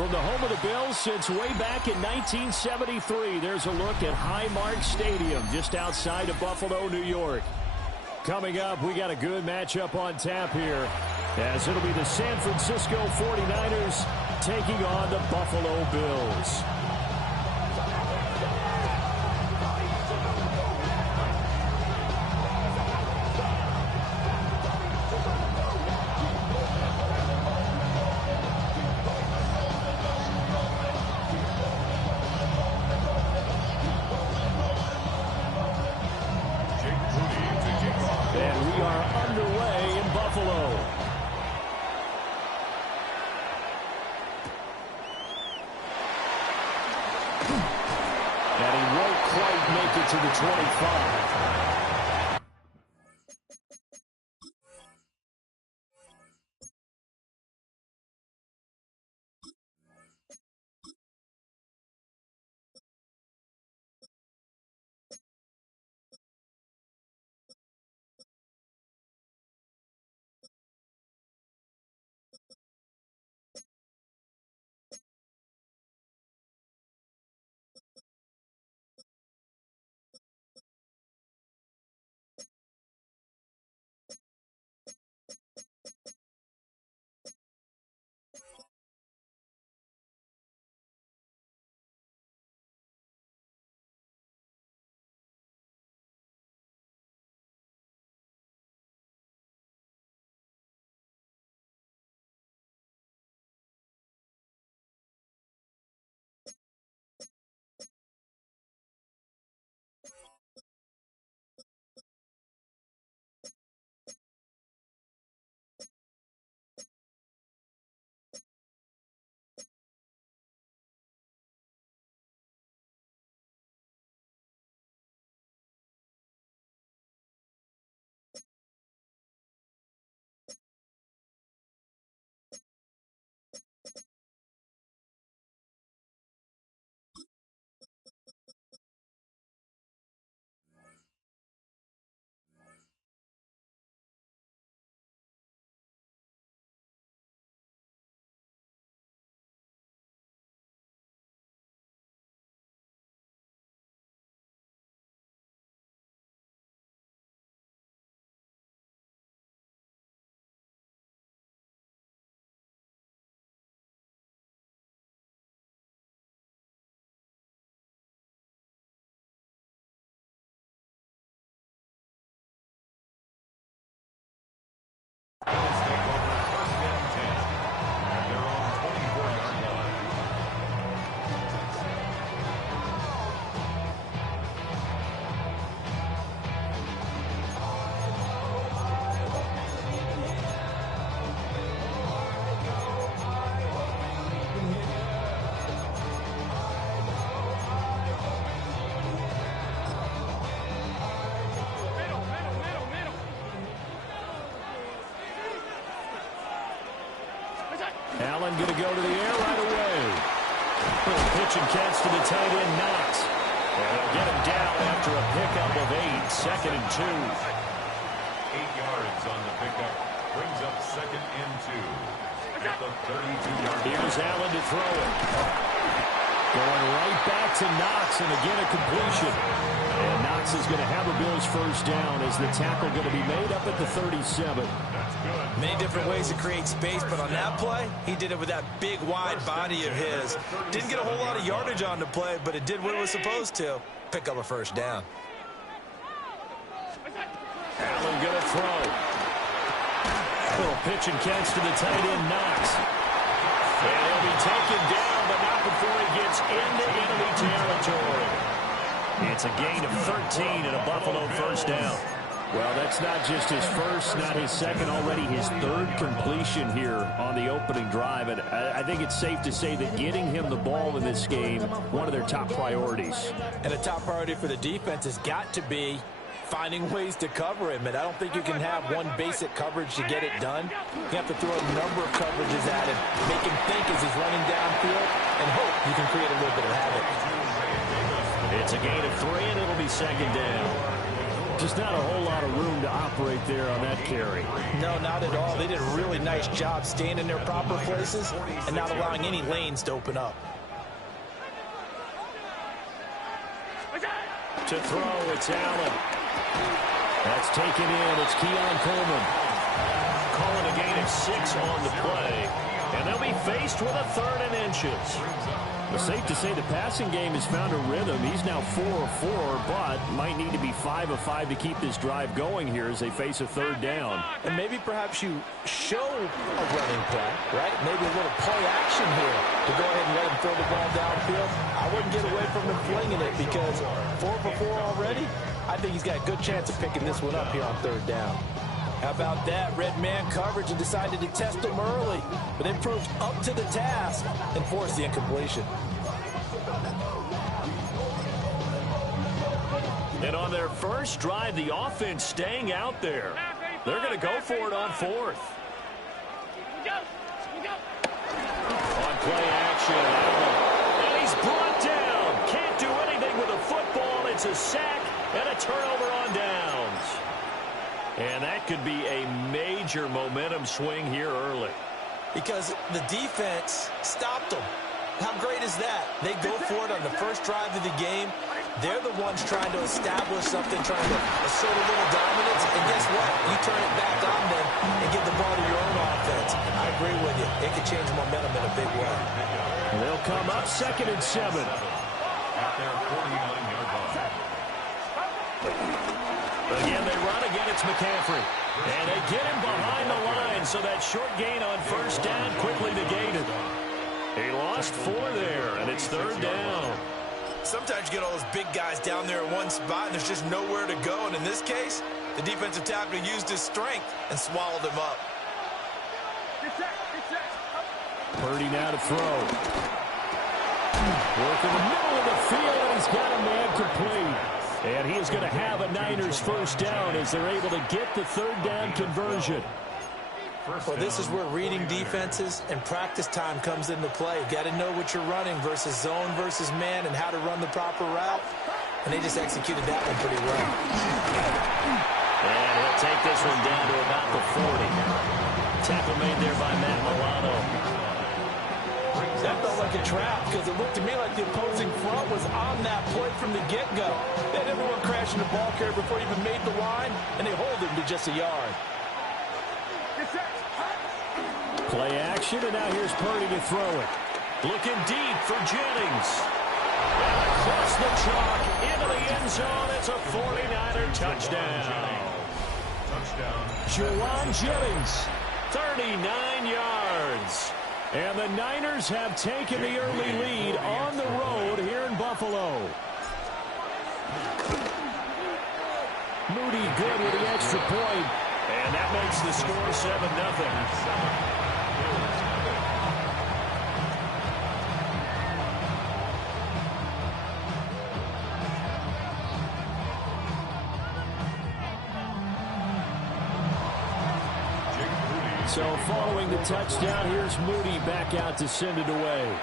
From the home of the Bills since way back in 1973, there's a look at Highmark Stadium just outside of Buffalo, New York. Coming up, we got a good matchup on tap here, as it'll be the San Francisco 49ers taking on the Buffalo Bills. To the 25. Allen going to go to the air right away. Little pitch and catch to the tight end, Knox. And they'll get him down after a pickup of 8, 2nd and 2. 8 yards on the pickup. Brings up 2nd and 2. At the 32-yard line. Here's Allen to throw it. Going right back to Knox, and again a completion. And Knox is going to have a Bills first down as the tackle going to be made up at the 37. Many different ways to create space, but on that play, he did it with that big, wide body of his. Didn't get a whole lot of yardage on the play, but it did what it was supposed to. Pick up a first down. Allen going to throw. Little pitch and catch to the tight end, Knox. And he'll be taken down, but not before he gets into enemy territory. It's a gain of 13 and a Buffalo first down. Well, that's not just his first, not his second, already his 3rd completion here on the opening drive. And I think it's safe to say that getting him the ball in this game, one of their top priorities. And a top priority for the defense has got to be finding ways to cover him. And I don't think you can have one basic coverage to get it done. You have to throw a number of coverages at him, make him think as he's running downfield, and hope you can create a little bit of havoc. It's a gain of 3, and it'll be 2nd down. Just not a whole lot of room to operate there on that carry. No, not at all. They did a really nice job staying in their proper places and not allowing any lanes to open up. To throw, it's Allen. That's taken in. It's Keon Coleman. Calling a gain of 6 on the play. And they'll be faced with a 3rd and inches. It's safe to say the passing game has found a rhythm. He's now 4 of 4, but might need to be 5 of 5 to keep this drive going here as they face a 3rd down. And maybe perhaps you show a running play, right? Maybe a little play action here to go ahead and let him throw the ball downfield. I wouldn't get away from him flinging it because 4 for 4 already. I think he's got a good chance of picking this one up here on 3rd down. How about that? Red man coverage and decided to test him early, but then proved up to the task and forced the incompletion. And on their first drive, the offense staying out there. They're going to go for it on 4th. On play action, Allen. And he's brought down. Can't do anything with a football. It's a sack and a turnover on downs. And that could be a major momentum swing here early. Because the defense stopped them. How great is that? They go for it on the first drive of the game. They're the ones trying to establish something, trying to assert a little dominance. And guess what? You turn it back on them and give the ball to your own offense. I agree with you. It could change momentum in a big way. They'll come up 2nd and 7. At their 49-yard line. Again, they run again. It's McCaffrey. And they get him behind the line, so that short gain on 1st down quickly negated. He lost 4 there, and it's 3rd down. Sometimes you get all those big guys down there in one spot, and there's just nowhere to go. And in this case, the defensive tackle used his strength and swallowed him up. Purdy now to throw. Work in the middle of the field, and he's got a man complete. And he is going to have a Niners 1st down as they're able to get the 3rd down conversion. Well, this is where reading defenses and practice time comes into play. You've got to know what you're running versus zone versus man and how to run the proper route. And they just executed that one pretty well. And he'll take this one down to about the 40. Tackle made there by Matt Milano. That felt like a trap because it looked to me like the opposing front was on that play from the get-go. They had everyone crashing the ball carrier before he even made the line, and they hold him to just a yard. Play action, and now here's Purdy to throw it. Looking deep for Jennings. And across the chalk, into the end zone. It's a 49er touchdown. Juwan Jennings, 39 yards. And the Niners have taken the early lead on the road here in Buffalo. Moody good with the extra point. And that makes the score 7-0. So following the touchdown, here's Moody back out to send it away.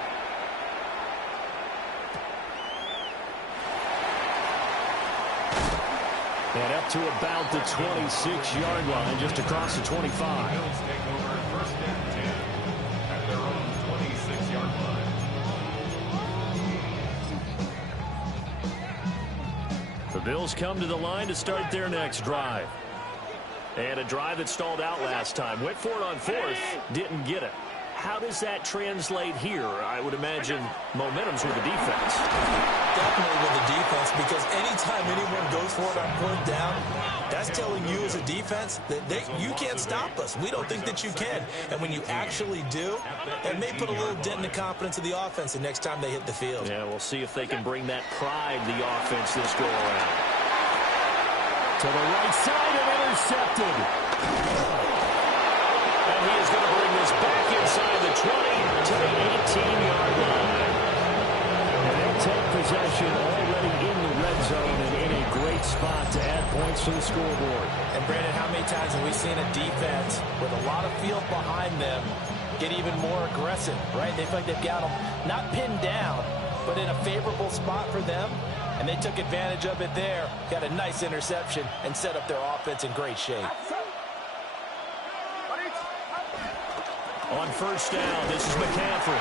And up to about the 26-yard line, just across the 25. Bills take over 1st and 10 at their own 26-yard line. The Bills come to the line to start their next drive. And a drive that stalled out last time. Went for it on 4th, didn't get it. How does that translate here? I would imagine momentum's with the defense. Definitely with the defense, because anytime anyone goes for it on 4th down, that's telling you as a defense that you can't stop us. We don't think that you can. And when you actually do, it may put a little dent in the confidence of the offense the next time they hit the field. Yeah, we'll see if they can bring that pride to the offense this go-around. To the right side and intercepted. And he is going to bring this back inside the 20 to the 18-yard line. And they'll take possession already in the red zone and in a great spot to add points to the scoreboard. And Brandon, how many times have we seen a defense with a lot of field behind them get even more aggressive, right? They feel like they've got them not pinned down, but in a favorable spot for them. And they took advantage of it there. Got a nice interception and set up their offense in great shape. On first down, this is McCaffrey.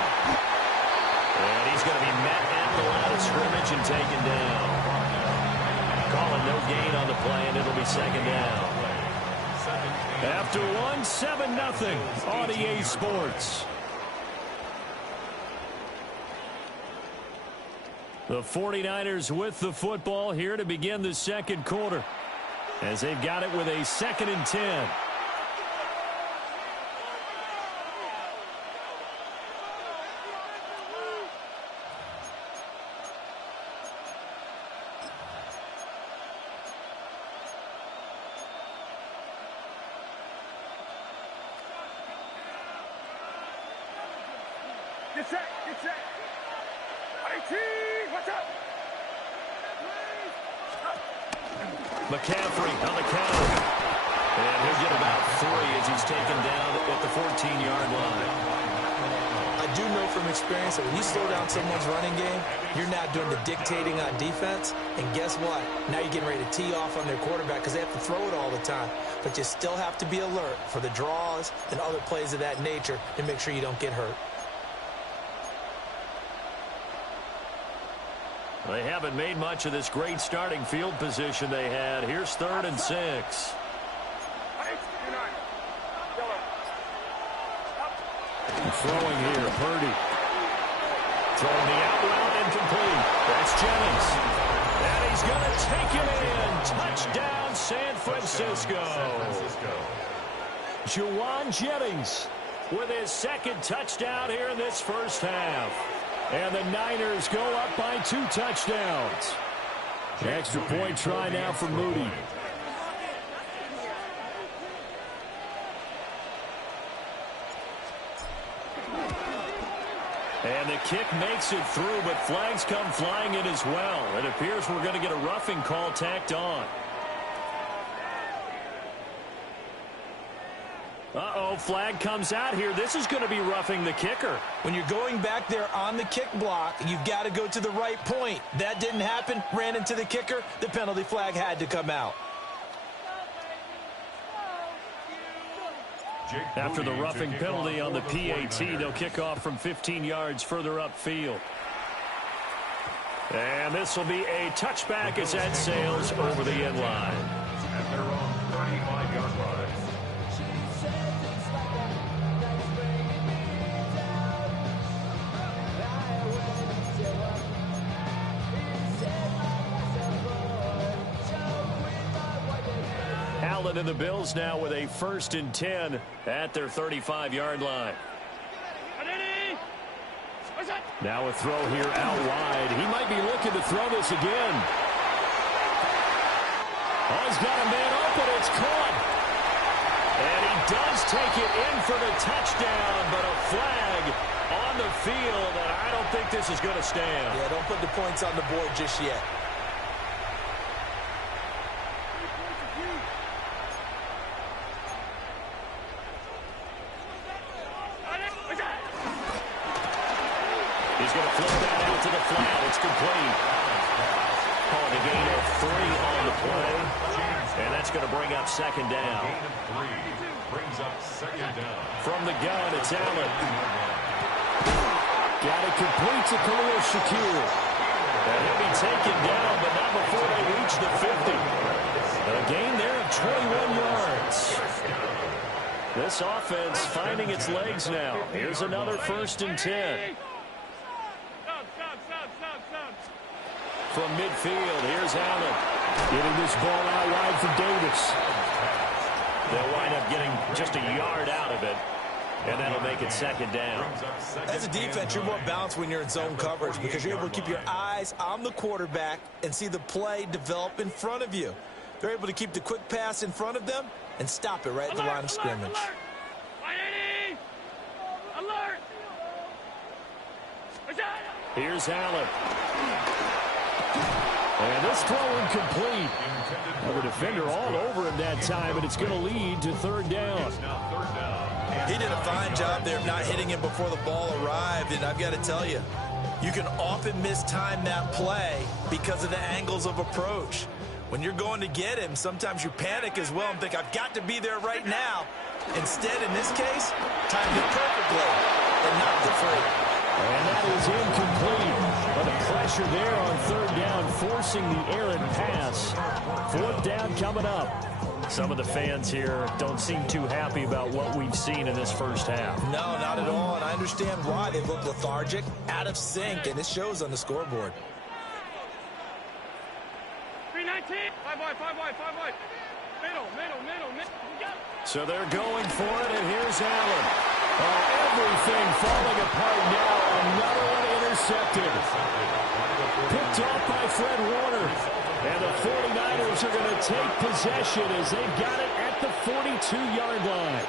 And he's going to be met at the line of scrimmage and taken down. Calling no gain on the play, and it'll be second down. After one, 7-0 on EA Sports. The 49ers with the football here to begin the second quarter, as they've got it with a 2nd and 10. Get set, get set. 18, watch out. McCaffrey on the counter. And he'll get about 3 as he's taken down at the 14-yard line. I do know from experience that when you slow down someone's running game, you're not doing the dictating on defense. And guess what? Now you're getting ready to tee off on their quarterback because they have to throw it all the time. But you still have to be alert for the draws and other plays of that nature to make sure you don't get hurt. They haven't made much of this great starting field position they had. Here's 3rd and 6. Throwing here, Purdy. Throwing the out route incomplete. That's Jennings. And he's going to take it in. Touchdown, San Francisco. Juwan Jennings with his 2nd touchdown here in this first half. And the Niners go up by 2 touchdowns. Extra point try now for Moody. And the kick makes it through, but flags come flying in as well. It appears we're going to get a roughing call tacked on. Uh-oh, flag comes out here. This is going to be roughing the kicker. When you're going back there on the kick block, you've got to go to the right point. That didn't happen. Ran into the kicker. The penalty flag had to come out. After the roughing penalty on the PAT, they'll kick off from 15 yards further upfield. And this will be a touchback as that sails over the end line. At their own 35-yard line. Allen and the Bills now with a 1st and 10 at their 35-yard line. Now a throw here out wide. He might be looking to throw this again. Oh, he's got a man open. It's caught. And he does take it in for the touchdown, but a flag on the field, and I don't think this is going to stand. Yeah, don't put the points on the board just yet. He's going to flip that out to the flat. It's complete. Calling a gain of 3 on the play. And that's going to bring up 2nd down. Gain of 3 brings up 2nd down. From the gun, it's Allen. Got it complete to Khalil Shakir. And he'll be taken down, but not before they reach the 50. A gain there of 21 yards. This offense finding its legs now. Here's another 1st and 10. From midfield, here's Allen. Getting this ball out wide for Davis. They'll wind up getting just a yard out of it. And that'll make it 2nd down. As a defense, you're more balanced when you're in zone coverage because you're able to keep your eyes on the quarterback and see the play develop in front of you. They're able to keep the quick pass in front of them and stop it right at the line of scrimmage. Alert! Here's Allen. And this throw incomplete. The defender all over him that time, and it's going to lead to 3rd down. He did a fine job there of not hitting him before the ball arrived, and I've got to tell you, You can often mistime that play because of the angles of approach. When you're going to get him, sometimes you panic as well and think, I've got to be there right now. Instead, in this case, timed it perfectly and knocked it free. And that is incomplete. But the pressure there on third down, forcing the errant pass. Fourth down coming up. Some of the fans here don't seem too happy about what we've seen in this first half. No, not at all, and I understand why. They look lethargic, out of sync, and it shows on the scoreboard. 319. 5 wide. Middle. So they're going for it, and here's Allen. Oh, everything falling apart now. Another one intercepted. Picked off by Fred Warner. And the 49ers are going to take possession as they've got it at the 42-yard line.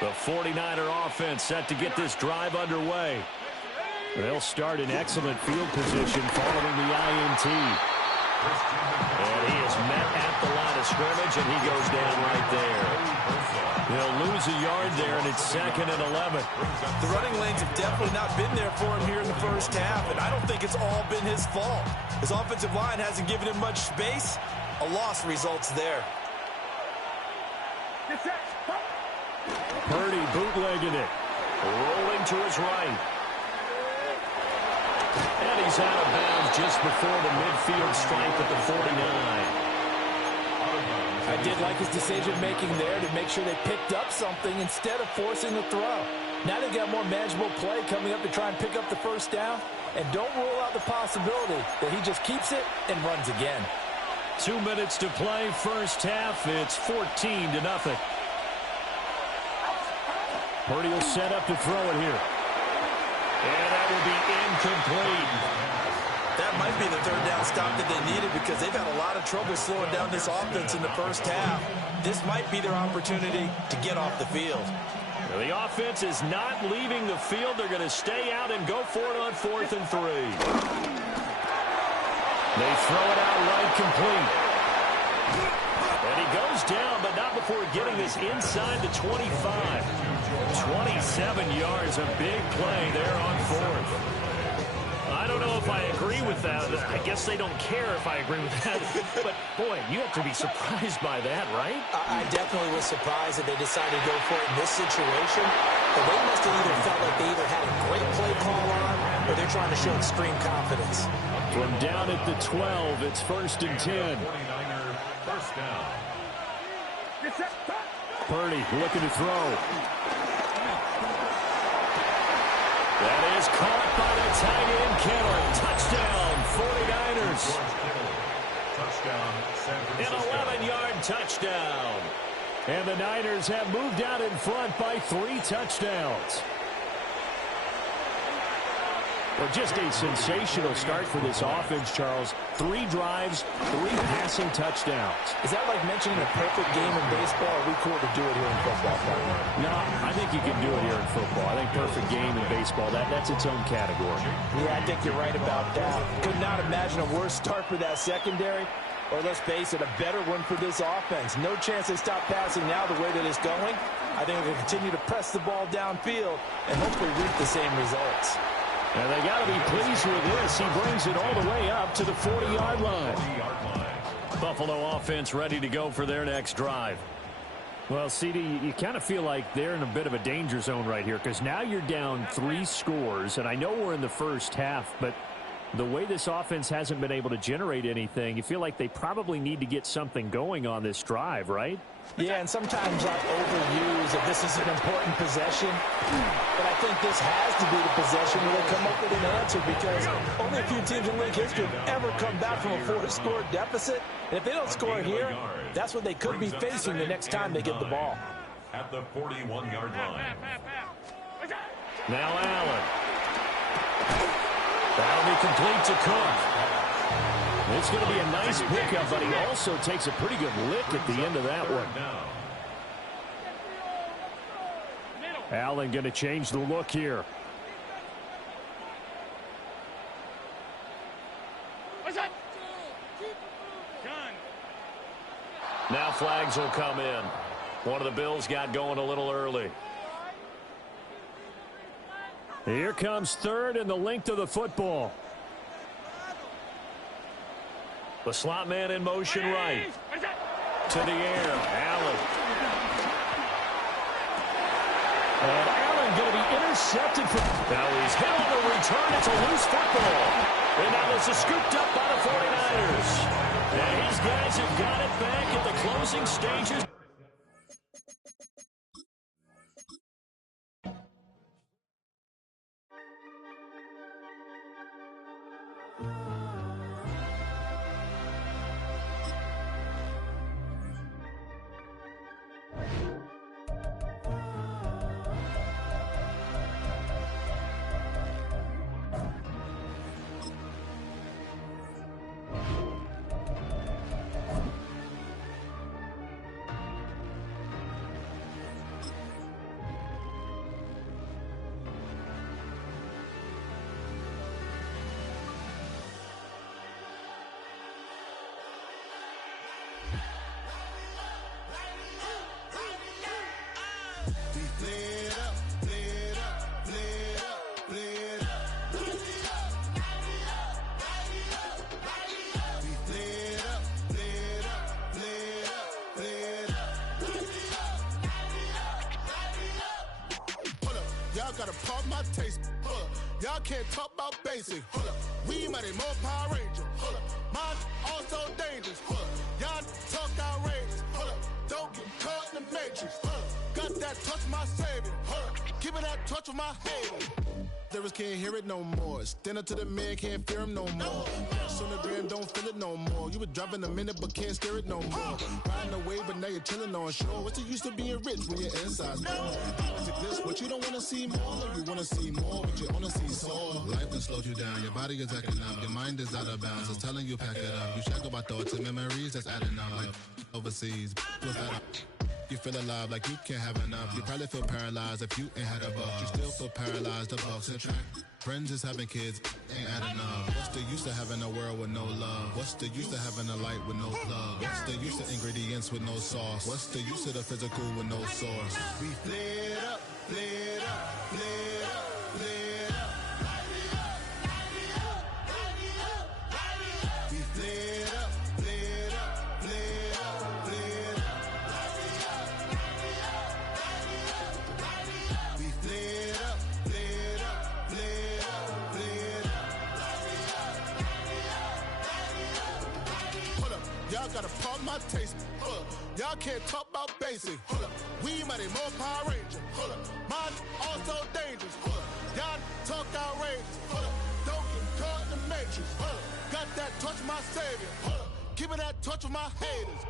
The 49er offense set to get this drive underway. They'll start in excellent field position following the INT. And he is met at the line of scrimmage, and he goes down right there. He'll lose a yard there, and it's 2nd and 11. The running lanes have definitely not been there for him here in the first half, and I don't think it's all been his fault. His offensive line hasn't given him much space. A loss results there. Purdy bootlegging it. Rolling to his right. And he's out of bounds just before the midfield stripe at the 49. I did like his decision-making there to make sure they picked up something instead of forcing the throw. Now they've got more manageable play coming up to try and pick up the first down. And don't rule out the possibility that he just keeps it and runs again. 2 minutes to play, first half. It's 14-0. Purdy will set up to throw it here. And that will be incomplete. That might be the third down stop that they needed because they've had a lot of trouble slowing down this offense in the first half. This might be their opportunity to get off the field. Now, the offense is not leaving the field. They're going to stay out and go for it on 4th and 3. They throw it out right complete. And he goes down, but not before getting this inside the 25. 27 yards, a big play there on 4th. I don't know if I agree with that. I guess they don't care if I agree with that. But, boy, you have to be surprised by that, right? I definitely was surprised that they decided to go for it in this situation. But they must have either felt like they either had a great play call on or they're trying to show extreme confidence. From down at the 12, it's 1st and 10. 49er first down. Purdy looking to throw. That is caught by the tight end, Kittle. Touchdown, 49ers. Touchdown, San Francisco. An 11-yard touchdown. And the Niners have moved out in front by 3 touchdowns. Well, just a sensational start for this offense, Charles. 3 drives, 3 passing touchdowns. Is that like mentioning a perfect game in baseball? Or are we cool to do it here in football? No, I think you can do it here in football. I think perfect game in baseball, that's its own category. Yeah, I think you're right about that. Could not imagine a worse start for that secondary. Or let's face it, a better one for this offense. No chance they stop passing now the way that it's going. I think they'll continue to press the ball downfield and hopefully reap the same results. And they got to be pleased with this. He brings it all the way up to the 40-yard line. Buffalo offense ready to go for their next drive. Well, CD, you kind of feel like they're in a bit of a danger zone right here because now you're down 3 scores, and I know we're in the first half, but the way this offense hasn't been able to generate anything, you feel like they probably need to get something going on this drive, right? Yeah, and sometimes I overuse that this is an important possession. But I think this has to be the possession where they come up with an answer because only a few teams in league history have ever come back from a 4-score deficit. And if they don't score here, that's what they could be facing the next time they get the ball. At the 41-yard line. Now Allen. That'll be complete to Cook. It's going to be a nice pickup, but he also takes a pretty good lick at the end of that one. Allen going to change the look here. Now flags will come in. One of the Bills got going a little early. Here comes third and the length of the football. The slot man in motion right. To the air. Allen. And Allen going to be intercepted. Now he's hit on the return. It's a loose football. And now this is scooped up by the 49ers. And these guys have got it back at the closing stages. Gotta pump my taste. Y'all can't talk about basic. We mighty more Power Ranger. Mine also dangerous. Y'all talk outrageous. Don't get caught in the matrix. Got that touch of my savior. Give me that touch of my haters. Lyrics can't hear it no more. Stand up to the man, can't fear him no more. Sonogram don't feel it no more. You were driving a minute but can't steer it no more. Riding away but now you're chilling on shore. What's the use to being rich when your inside's poor? This what you don't wanna see more. You wanna see more but you wanna see sore. Life has slowed you down. Your body is acting up. Your mind is out of bounds. It's telling you pack it up. You shackle by thoughts and memories that's adding up. Like overseas. You feel alive like you can't have enough. You probably feel paralyzed if you ain't had a buck. You still feel paralyzed, the bucks and track. Friends is having kids, ain't adding up. What's the use of having a world with no love? What's the use of having a light with no plug? What's the use of ingredients with no sauce? What's the use of the physical with no source? We flared up, flared up, flared up, flared up. We flared up, flared up, flared up, flared up. We flared up, flared up, flared up, flared up. Hold up, y'all gotta pump my taste. Hold up, y'all can't talk about basic. Hold up, we mighty more Power Ranger. Hold up, mine also dangerous. Hold up, y'all talk outrageous. Hold up, don't get caught in the matrix. Hold up, got that touch of my savior. Hold up, give me that touch of my haters.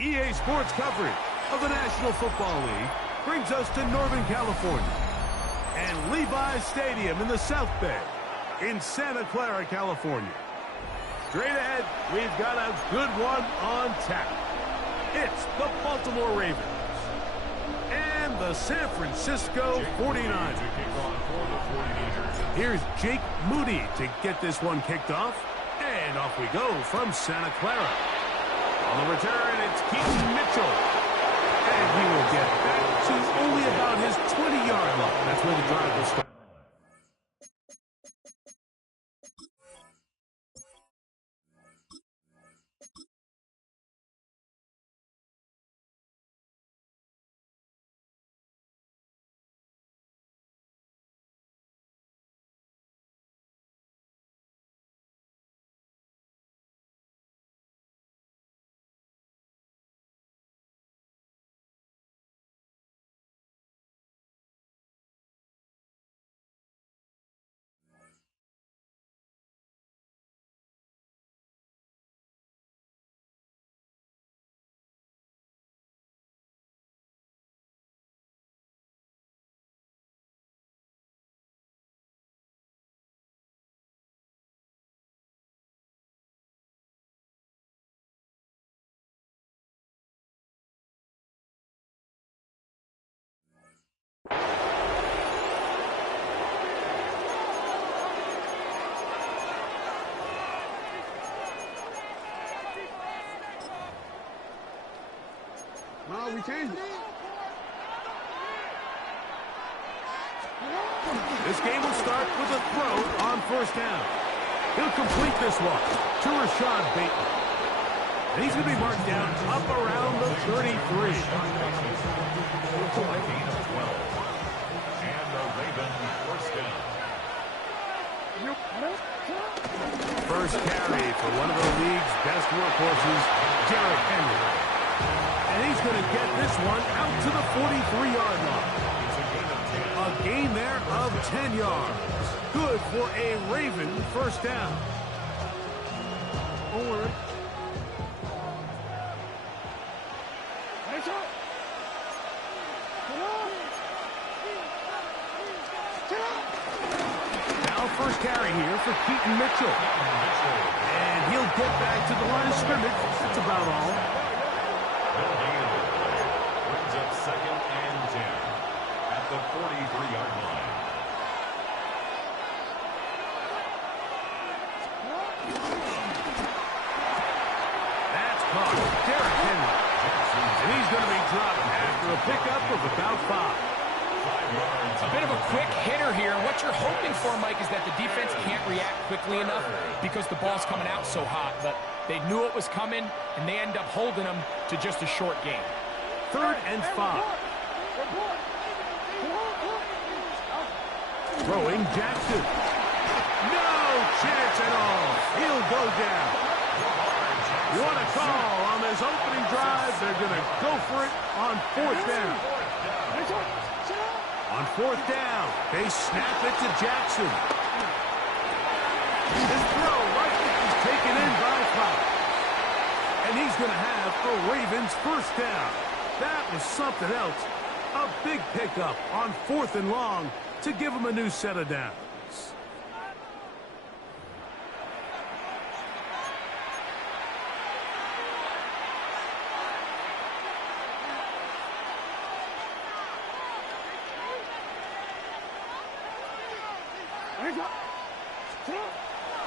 EA Sports coverage of the National Football League brings us to Northern California and Levi's Stadium in the South Bay in Santa Clara, California. Straight ahead, we've got a good one on tap. It's the Baltimore Ravens and the San Francisco 49ers. Here's Jake Moody to get this one kicked off, and off we go from Santa Clara. On the return, it's Keaton Mitchell. And he will get back to only about his 20-yard line. That's where the drive will start. This game will start with a throw on first down. He'll complete this one to Rashad Bateman. And he's going to be marked down up around the 33. And the Ravens first down. First carry for one of the league's best workhorses, Derrick Henry. And he's going to get this one out to the 43-yard line. A gain there of 10 yards. Good for a Raven first down. Forward. Now first carry here for Keaton Mitchell. And he'll get back to the line of scrimmage. That's about all. Brings up second and 10 at the 43-yard line. That's caught. Derrick Henry. And he's going to be dropped after a pickup of about 5. A bit of a quick hitter here. What you're hoping for, Mike, is that the defense can't react quickly enough because the ball's coming out so hot. But they knew it was coming, and they end up holding them to just a short game. 3rd and 5. Throwing Jackson. No chance at all. He'll go down. What a call on this opening drive. They're going to go for it on 4th down. On 4th down, they snap it to Jackson. His throw right is taken in by 5. And he's going to have a Ravens first down. That was something else. A big pickup on 4th and long to give him a new set of downs.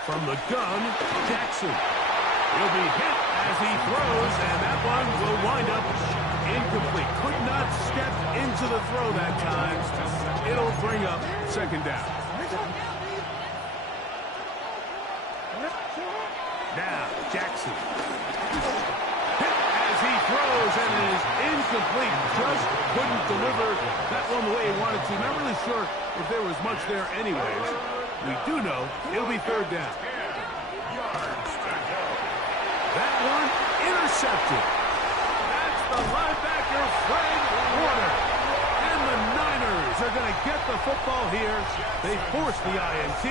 From the gun, Jackson. He'll be hit as he throws, and that one will wind up incomplete. Could not step into the throw that time. It'll bring up second down. Now, Jackson. Hit as he throws, and it is incomplete. Just couldn't deliver that one the way he wanted to. Not really sure if there was much there anyways. We do know it'll be 3rd down. That one intercepted. That's the linebacker, Fred Warner. And the Niners are going to get the football here. They force the INT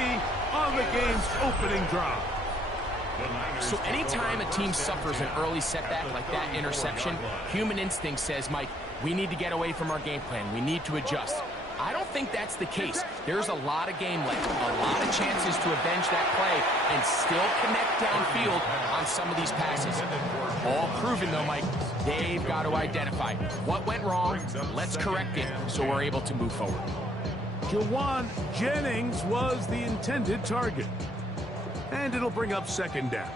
on the game's opening drive. So anytime a team suffers an early setback like that interception, human instinct says, Mike, we need to get away from our game plan. We need to adjust. I don't think that's the case. There's a lot of game left, a lot of chances to avenge that play and still connect downfield on some of these passes. All proven, though, Mike, they've got to identify what went wrong, let's correct it so we're able to move forward. Jawan Jennings was the intended target. And it'll bring up second down.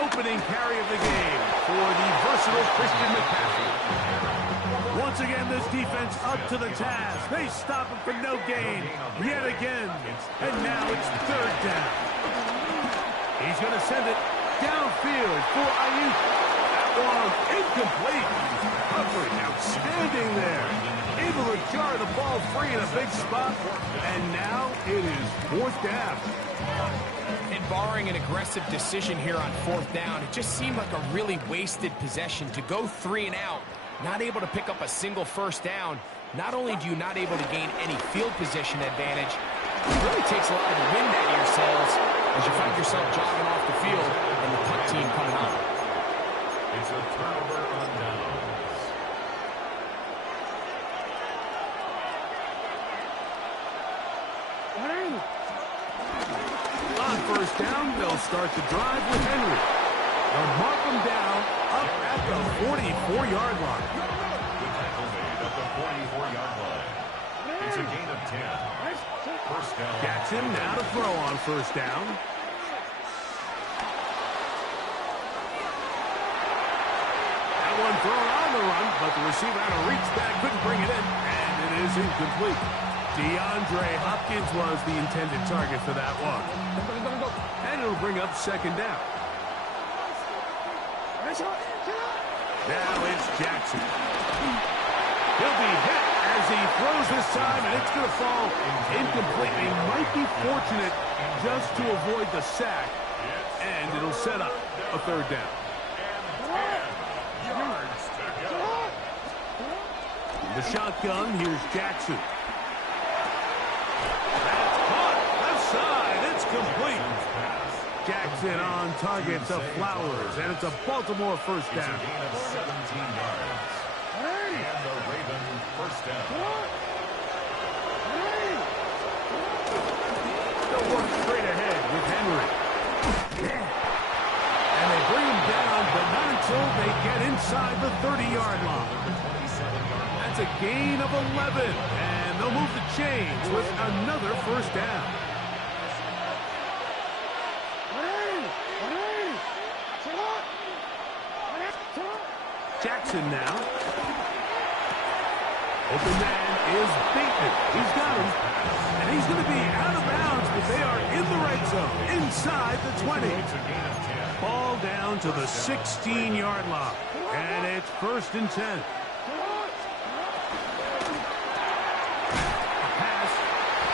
Opening carry of the game for the versatile Christian McCaffrey. Once again, this defense up to the task. They stop him for no gain yet again. And now it's 3rd down. He's going to send it downfield for Ayuk. That was incomplete. Covering outstanding there. Able to jar the ball free in a big spot. And now it is 4th down. And barring an aggressive decision here on 4th down, it just seemed like a really wasted possession to go 3 and out, not able to pick up a single first down. Not only do you not able to gain any field position advantage, it really takes a lot of the wind out of your sails as you find yourself jogging off the field and the punt team coming on. It's a turnover on downs. On first down, they'll start the drive with Henry. They'll mark him down up at the 44-yard line. The tackle made at the 44-yard line. It's a gain of 10. First down. Jackson now to throw on first down. thrown on the run, but the receiver had a reach back, couldn't bring it in, and it is incomplete. DeAndre Hopkins was the intended target for that one. And it'll bring up second down. Now it's Jackson. He'll be hit as he throws this time, and it's going to fall incomplete. He might be fortunate just to avoid the sack, and it'll set up a third down. The shotgun, here's Jackson. That's caught. Left side, it's complete. Jackson on target to Flowers, and it's a Baltimore first down. It's a gain of 17 yards. And the Raven first down. They'll work straight ahead with Henry. And they bring him down, but not until they get inside the 30-yard line. That's a gain of 11, and they'll move the chains with another first down. Jackson now. Open man is Bateman. He's got him. And he's going to be out of bounds, but they are in the red zone, inside the 20. Ball down to the 16-yard line. And it's 1st and 10. Pass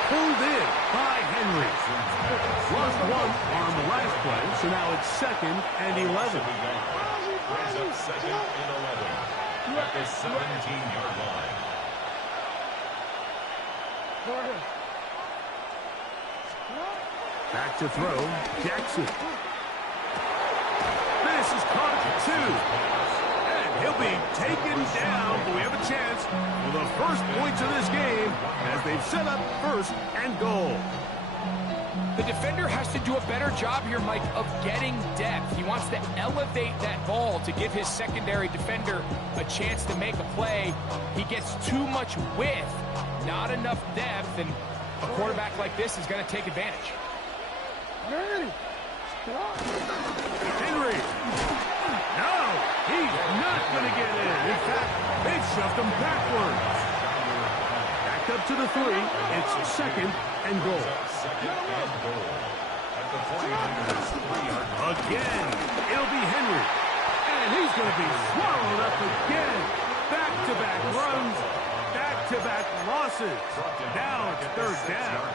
pulled in by Henry. Lost one on the last play, so now it's 2nd and 11. Brings up 2nd and 11 at the 17-yard line. Back to throw, Jackson. This is caught at 2. And he'll be taken down, but we have a chance for the first points of this game as they've set up 1st and goal. The defender has to do a better job here, Mike, of getting depth. He wants to elevate that ball to give his secondary defender a chance to make a play. He gets too much width, not enough depth, and a quarterback like this is going to take advantage. Henry. No, he's not going to get in. In fact, they've shoved him backwards. Back up to the 3. It's 2nd and goal. Again, it'll be Henry. And he's going to be swallowed up again. Back-to-back runs, back-to-back losses. Now it's 3rd down.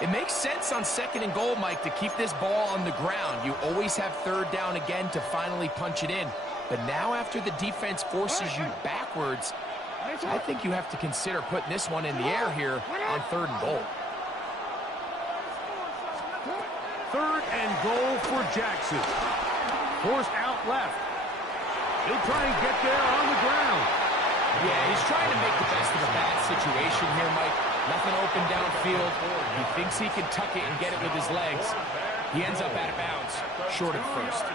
It makes sense on 2nd and goal, Mike, to keep this ball on the ground. You always have 3rd down again to finally punch it in. But now after the defense forces you backwards, I think you have to consider putting this one in the air here on 3rd and goal. 3rd and goal for Jackson. Forced out left. He'll try and get there on the ground. Yeah, he's trying to make the best of a bad situation here, Mike. Nothing open downfield. He thinks he can tuck it and get it with his legs. He ends up out of bounds, short of 1st.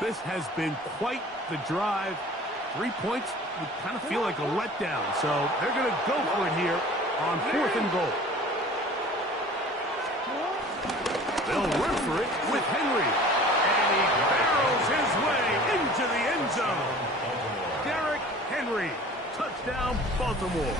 This has been quite the drive. 3 points would kind of feel like a letdown, so they're going to go for it here on 4th and goal. They'll run for it with Henry, and he barrels his way into the end zone. Derrick Henry, touchdown Baltimore.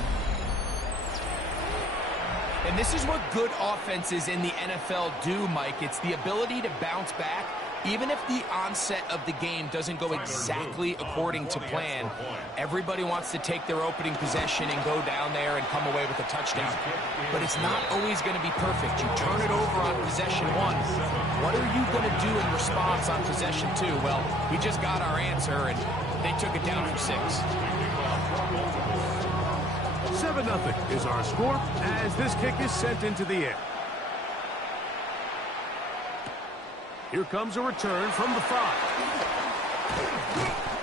And this is what good offenses in the NFL do, Mike. It's the ability to bounce back. Even if the onset of the game doesn't go exactly according to plan, everybody wants to take their opening possession and go down there and come away with a touchdown. But it's not always going to be perfect. You turn it over on possession 1. What are you going to do in response on possession 2? Well, we just got our answer, and they took it down for 6. 7-0 is our score as this kick is sent into the air. Here comes a return from the 5.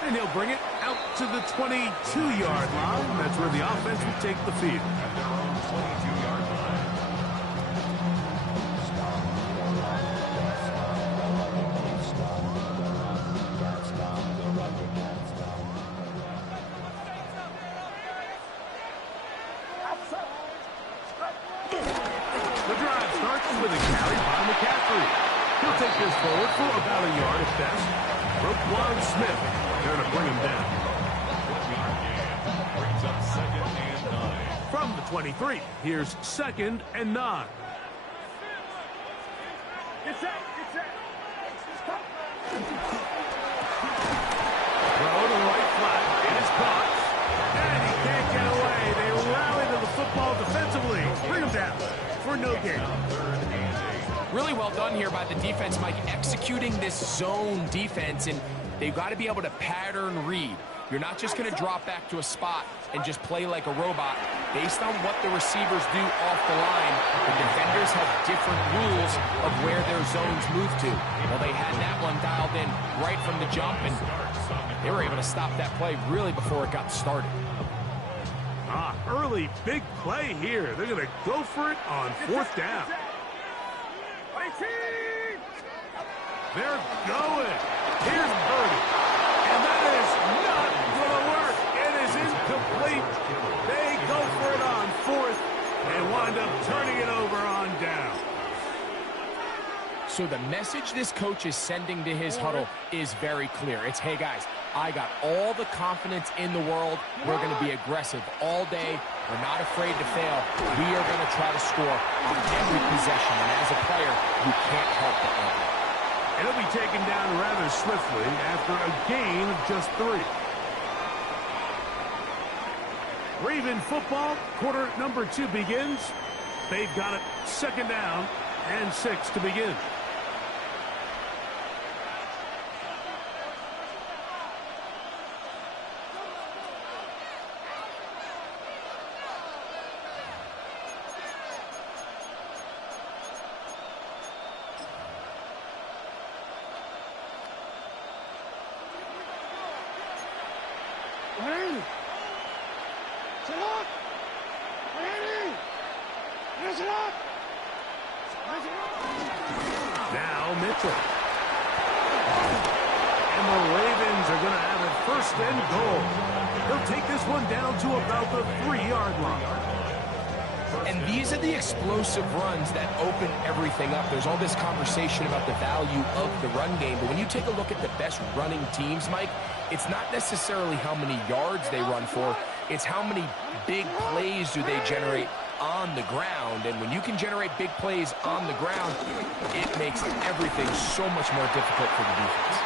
And he'll bring it out to the 22-yard line. That's where the offense will take the field. At their own 22-yard line. take this forward for about a yard at best. Roquan Smith there to bring him down. Brings up 2nd and 9. From the 23, here's 2nd and 9. Get set. Get set. Throw to the right flat. It is caught. And he can't get away. They rally to the football defensively. Bring him down for no gain. Really well done here by the defense, Mike, executing this zone defense, and they've got to be able to pattern read. You're not just going to drop back to a spot and just play like a robot. Based on what the receivers do off the line, the defenders have different rules of where their zones move to. Well, they had that one dialed in right from the jump, and they were able to stop that play really before it got started. Early big play here. They're going to go for it on 4th down. They're going. Here's Purdy. And that is not going to work. It is incomplete. They go for it on 4th and wind up turning it over on down. So the message this coach is sending to his huddle is very clear. It's, hey, guys, I got all the confidence in the world. We're going to be aggressive all day. We're not afraid to fail. We are going to try to score on every possession. And as a player, you can't help but love it. And he'll be taken down rather swiftly after a gain of just 3. Raven football, quarter number 2 begins. They've got it 2nd down and 6 to begin. Now Mitchell. And the Ravens are going to have it 1st and goal. They'll take this one down to about the 3-yard line. And these are the explosive runs that open everything up. There's all this conversation about the value of the run game, but when you take a look at the best running teams, Mike, it's not necessarily how many yards they run for, it's how many big plays do they generate on the ground. And when you can generate big plays on the ground, it makes everything so much more difficult for the defense.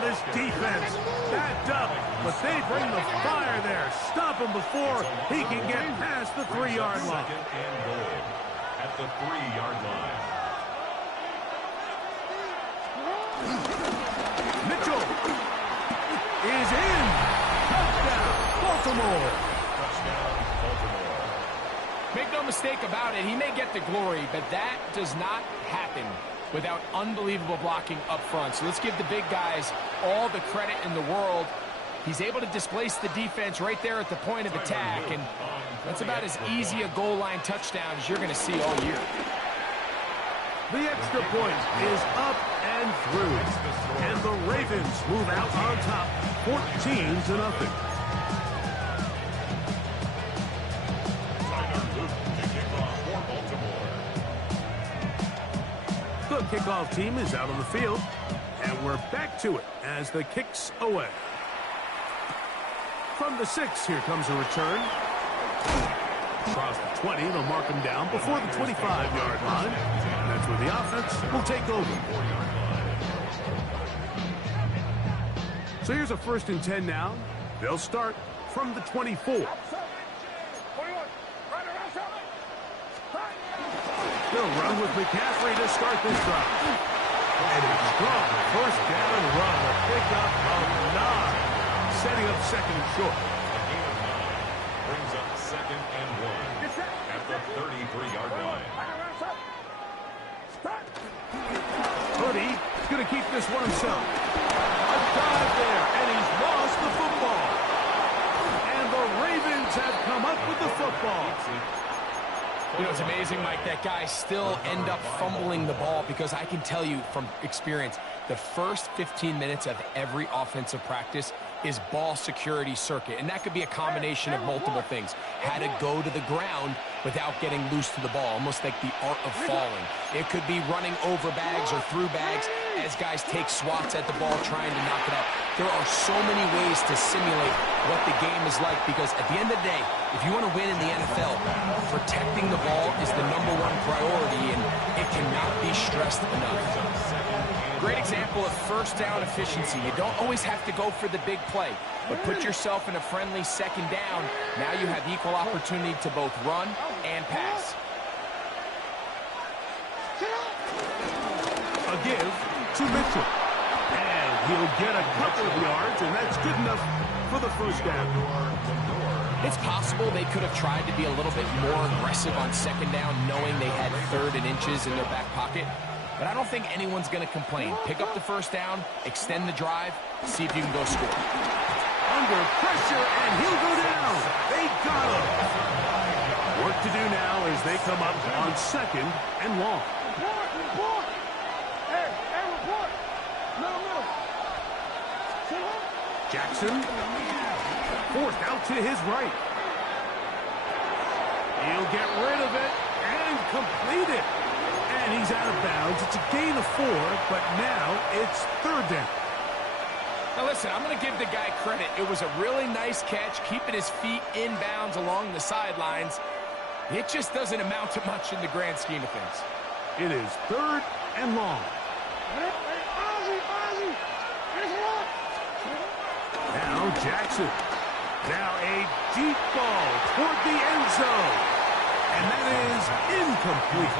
This defense backed up, but they bring the fire there. Stop him before he can get past the 3-yard line. 2nd and goal at the 3-yard line. Mitchell is in. Touchdown, Baltimore. Touchdown, Baltimore. Make no mistake about it, he may get the glory, but that does not happen without unbelievable blocking up front. So let's give the big guys all the credit in the world. He's able to displace the defense right there at the point of attack, and that's about as easy a goal line touchdown as you're going to see all year. The extra point is up and through, and the Ravens move out on top, 14-0. The kickoff team is out on the field, and we're back to it as the kick's away. From the 6, here comes a return. Across the 20, they'll mark him down before the 25-yard line. And that's where the offense will take over. So here's a 1st and 10 now. They'll start from the 24. They'll run with McCaffrey to start this drive. And a strong 1st down run, a pickup of 9, setting up 2nd and short. A gain of 9 brings up 2nd and 1 at the 33-yard line. Purdy is going to keep this one himself. A dive there, and he's lost the football. And the Ravens have come up with the football. You know, it's amazing, Mike, that guys still end up fumbling the ball because I can tell you from experience, the first 15 minutes of every offensive practice is ball security circuit, and that could be a combination of multiple things. How to go to the ground without getting loose to the ball, almost like the art of falling. It could be running over bags or through bags as guys take swats at the ball trying to knock it out. There are so many ways to simulate what the game is like, because at the end of the day, if you want to win in the NFL, protecting the ball is the #1 priority, and it cannot be stressed enough. Great example of first down efficiency. You don't always have to go for the big play, but put yourself in a friendly second down. Now you have equal opportunity to both run and pass. A give to Mitchell. And he'll get a couple of yards, and that's good enough for the first down. It's possible they could have tried to be a little bit more aggressive on second down, knowing they had 3rd and inches in their back pocket. But I don't think anyone's going to complain. Pick up the first down, extend the drive, see if you can go score. Under pressure, and he'll go down. They got him. Work to do now as they come up on 2nd and long. Jackson, forced out to his right. He'll get rid of it and complete it. And he's out of bounds. It's a gain of 4, but now it's 3rd down. Now listen, I'm going to give the guy credit. It was a really nice catch, keeping his feet in bounds along the sidelines. It just doesn't amount to much in the grand scheme of things. It is 3rd and long. Now Jackson. Now a deep ball toward the end zone. And that is incomplete.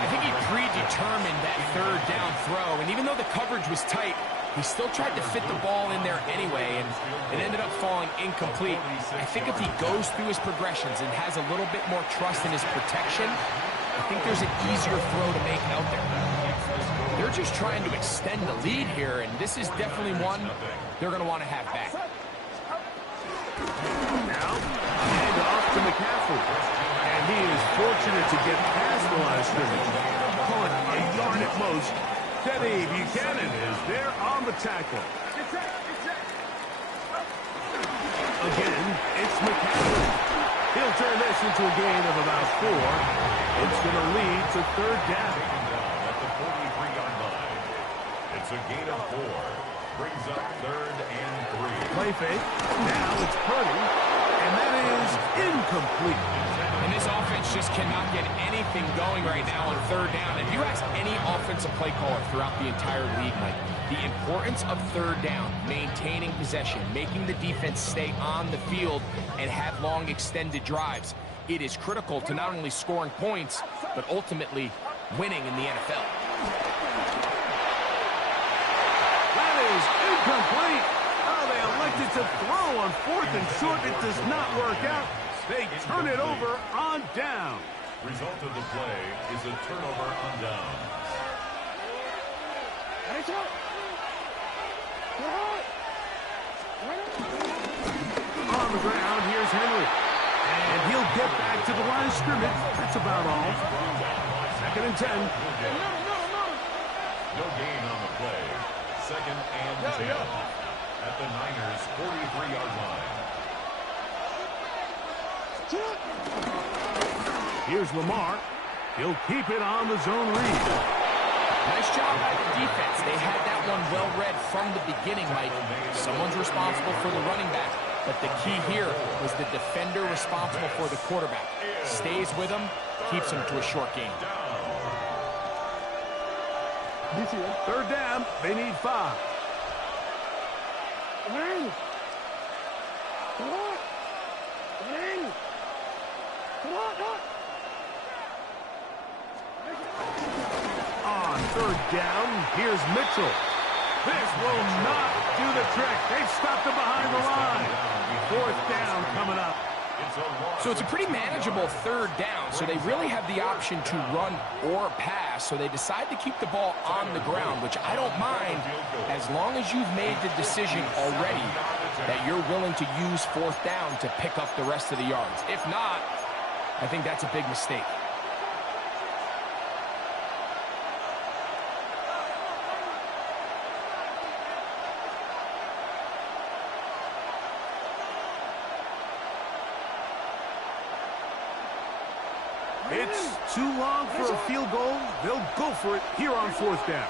I think he predetermined that 3rd down throw, and even though the coverage was tight, he still tried to fit the ball in there anyway, and it ended up falling incomplete. I think if he goes through his progressions and has a little bit more trust in his protection, I think there's an easier throw to make out there. They're just trying to extend the lead here, and this is definitely one they're going to want to have back. Now, hand off to McCaffrey. And he is fortunate to get past the line of scrimmage. Call it a yard at most. Teddy Buchanan is there on the tackle. Again, it's McCaffrey. He'll turn this into a gain of about 4. It's going to lead to 3rd down. At the 43-yard line. It's a gain of 4. Brings up 3rd and 3. Play fake. Now it's Purdy. And that is incomplete. And this offense just cannot get anything going right now on 3rd down. If you ask any offensive play caller throughout the entire league, Mike, the importance of 3rd down, maintaining possession, making the defense stay on the field, and have long extended drives, it is critical to not only scoring points, but ultimately winning in the NFL. That is incomplete. Oh, they elected to throw on 4th and short. It does not work out. They turn it over on down. Result of the play is a turnover on down. On the ground, here's Henry. And he'll get back to the line of scrimmage. That's about all. 2nd and 10. No gain on the play. 2nd and 10. At the Niners' 43-yard line. Here's Lamar. He'll keep it on the zone read. Nice job by the defense. They had that one well read from the beginning, Mike. Someone's responsible for the running back, but the key here was the defender responsible for the quarterback. Stays with him, keeps him to a short game. 3rd down, they need 5. On 3rd down, here's Mitchell. This will not do the trick. They've stopped him behind the line. 4th down coming up. So it's a pretty manageable 3rd down, so they really have the option to run or pass, so they decide to keep the ball on the ground, which I don't mind as long as you've made the decision already that you're willing to use 4th down to pick up the rest of the yards. If not, I think that's a big mistake. It's too long for a field goal. They'll go for it here on 4th down.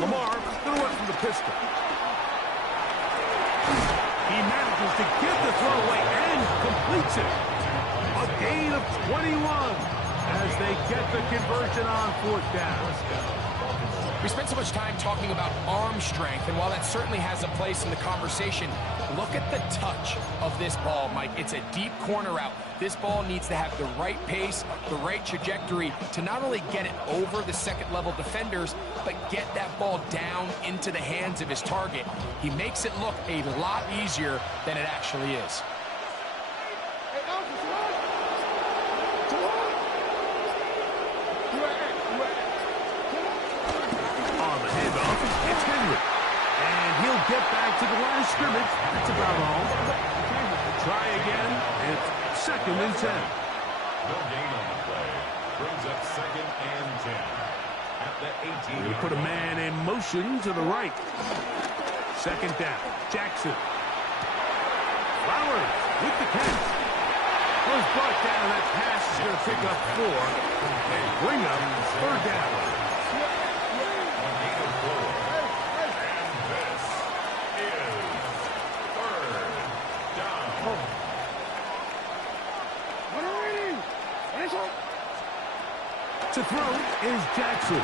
Lamar going to work from the pistol. He manages to get the throw away and completes it. A gain of 21 as they get the conversion on 4th down. We spent so much time talking about arm strength, and while that certainly has a place in the conversation, look at the touch of this ball, Mike. It's a deep corner route. This ball needs to have the right pace, the right trajectory to not only get it over the second-level defenders, but get that ball down into the hands of his target. He makes it look a lot easier than it actually is. Get back to the line of scrimmage. That's about all. Try again. It's 2nd and 10. No gain on the play. Brings up 2nd and 10. At the 18. They put a man in motion to the right. 2nd down. Jackson. Flowers with the catch. Was brought down. That pass is going to pick up 4 and bring up 3rd down. To throw is Jackson.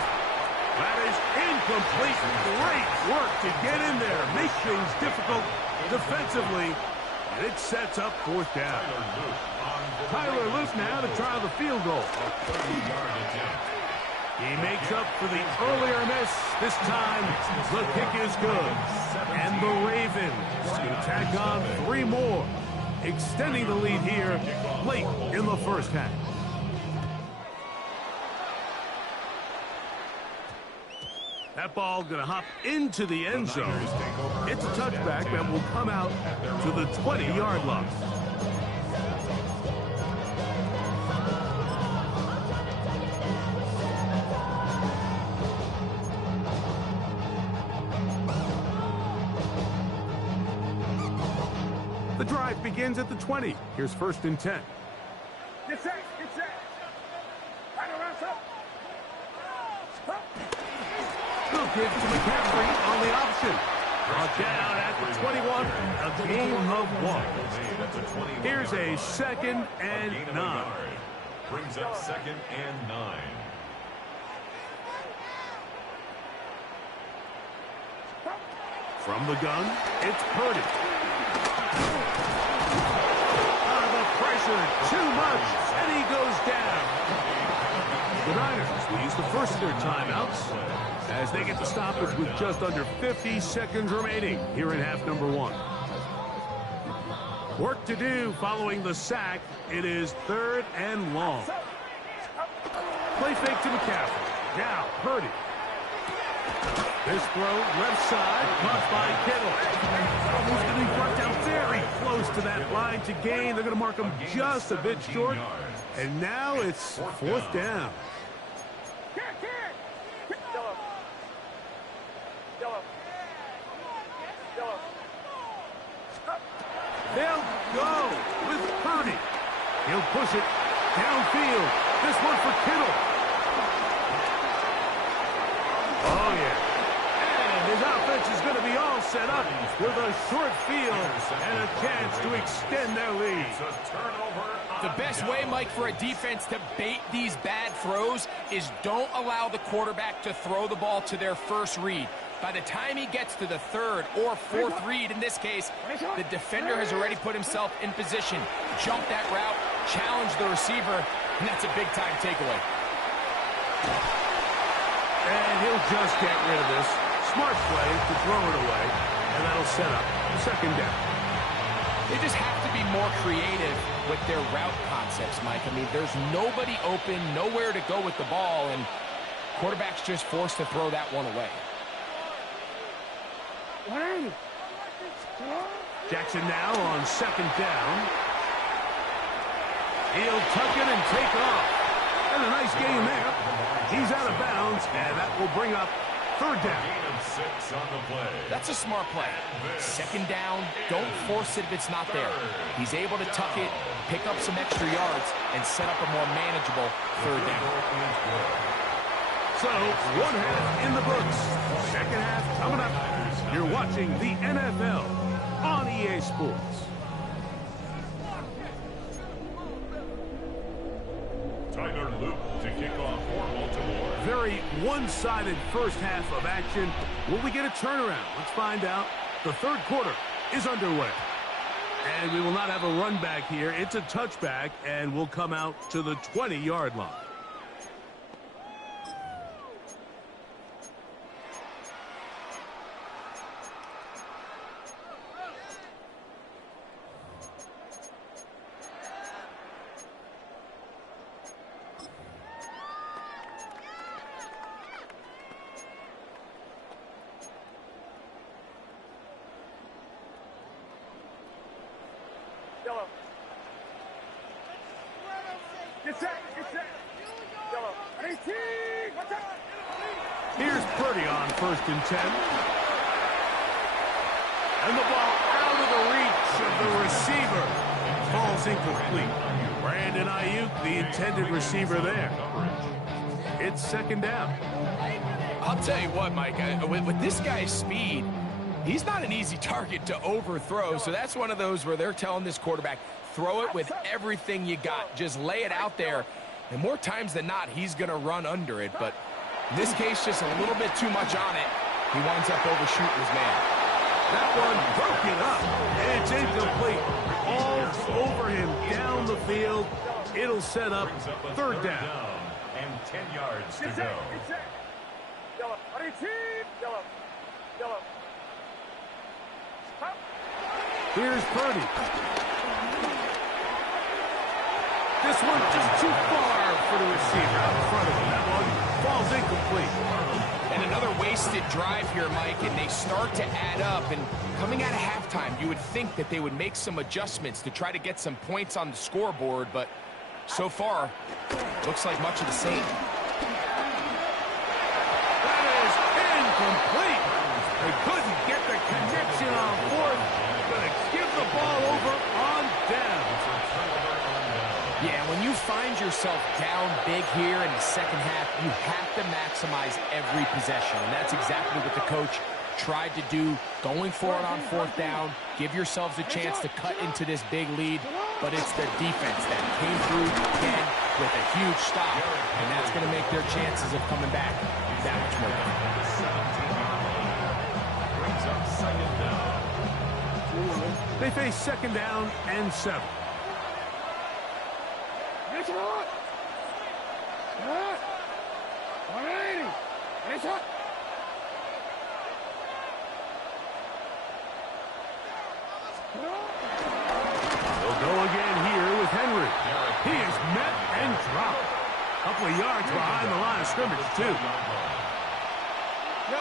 That is incomplete. Great work to get in there. Make things difficult defensively. And it sets up 4th down. Tyler Luke now to try the field goal. He makes up for the earlier miss. This time, the kick is good. And the Ravens can tack on 3 more, extending the lead here late in the 1st half. That ball going to hop into the end zone. It's a touchback that will come out to the 20-yard line. The drive begins at the 20. Here's 1st and 10. Get set, get set. Right around top. He'll give to McCaffrey on the option. Brought down at the 21, a gain of 1. Here's a 2nd and 9. Brings up 2nd and 9. From the gun, it's Purdy. Out of the pressure, too much, and he goes down. The Niners will use the first of their timeouts as they get the stoppage with just under 50 seconds remaining here in half number 1. Work to do following the sack. It is 3rd and long. Play fake to McCaffrey. Now Purdy. This throw, left side, caught by Kittle. Almost going to be brought down very close to that line to gain. They're going to mark him just a bit short. And now it's 4th down. They'll go with Purdy. He'll push it downfield. This one for Kittle. Oh, yeah. And his offense is going to be all set up with a short field and a chance to extend their lead. The best way, Mike, for a defense to bait these bad throws is don't allow the quarterback to throw the ball to their first read. By the time he gets to the 3rd or 4th read, in this case, the defender has already put himself in position. Jump that route, challenge the receiver, and that's a big-time takeaway. And he'll just get rid of this. Smart play to throw it away, and that'll set up 2nd down. They just have to be more creative with their route concepts, Mike. I mean, there's nobody open, nowhere to go with the ball, and quarterback's just forced to throw that one away. Jackson now on 2nd down. He'll tuck it and take off. And a nice game there. He's out of bounds, and that will bring up Third down. Gain of 6 on the play. That's a smart play. Second down, don't force it if it's not there. He's able to tuck it, pick up some extra yards, and set up a more manageable third down. So, one half in the books. Second half coming up. You're watching the NFL on EA Sports. Tyler Luke to kick off for Baltimore. Very one-sided first half of action. Will we get a turnaround? Let's find out. The third quarter is underway. And we will not have a run back here. It's a touchback, and we'll come out to the 20-yard line. Yellow. Get set. Get set. Yellow. 18. Watch out. Here's Purdy on 1st and 10. And the ball out of the reach of the receiver. Falls incomplete. Brandon Ayuk, the intended receiver there. It's second down. I'll tell you what, Mike, with this guy's speed, he's not an easy target to overthrow, so that's one of those where they're telling this quarterback, throw it with everything you got. Just lay it out there, and more times than not, he's going to run under it. But in this case, just a little bit too much on it. He winds up overshooting his man. That one broken up. It's incomplete. All over him down the field. It'll set up third down. And 10 yards to Get go. set. Get set. Yellow. 18. Yellow. Yellow. Up. Here's Purdy. This one just too far for the receiver out in front of him. That one falls incomplete. And another wasted drive here, Mike, and they start to add up. And coming out of halftime, you would think that they would make some adjustments to try to get some points on the scoreboard, but so far, looks like much of the same. That is incomplete. They couldn't get the connection on fourth. Gonna give the ball over on down. Yeah, when you find yourself down big here in the second half, you have to maximize every possession. And that's exactly what the coach tried to do, going for it on fourth down. Give yourselves a chance to cut into this big lead. But it's the defense that came through again with a huge stop. And that's going to make their chances of coming back that much more difficult. Brings up second down. They face second down and 7. Get shot. 180. Get shot. They'll go again here with Henry. He is met and dropped. Couple of yards behind the line of scrimmage, too. Yo.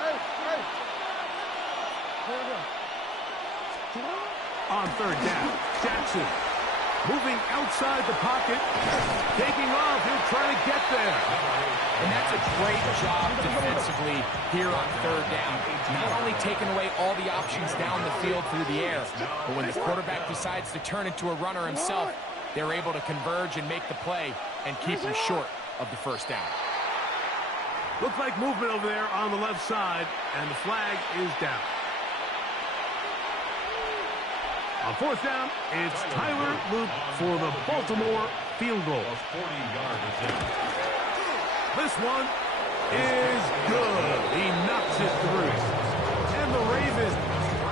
Hey. On third down, Jackson moving outside the pocket, taking off. He'll try to get there. And that's a great job defensively here on third down. Not only taking away all the options down the field through the air, but when the quarterback decides to turn into a runner himself, they're able to converge and make the play and keep him short of the first down. Looks like movement over there on the left side, and the flag is down. On fourth down, it's Tyler Luke for the Baltimore field goal. A 40-yard attempt. This one is good. He knocks it through. And the Ravens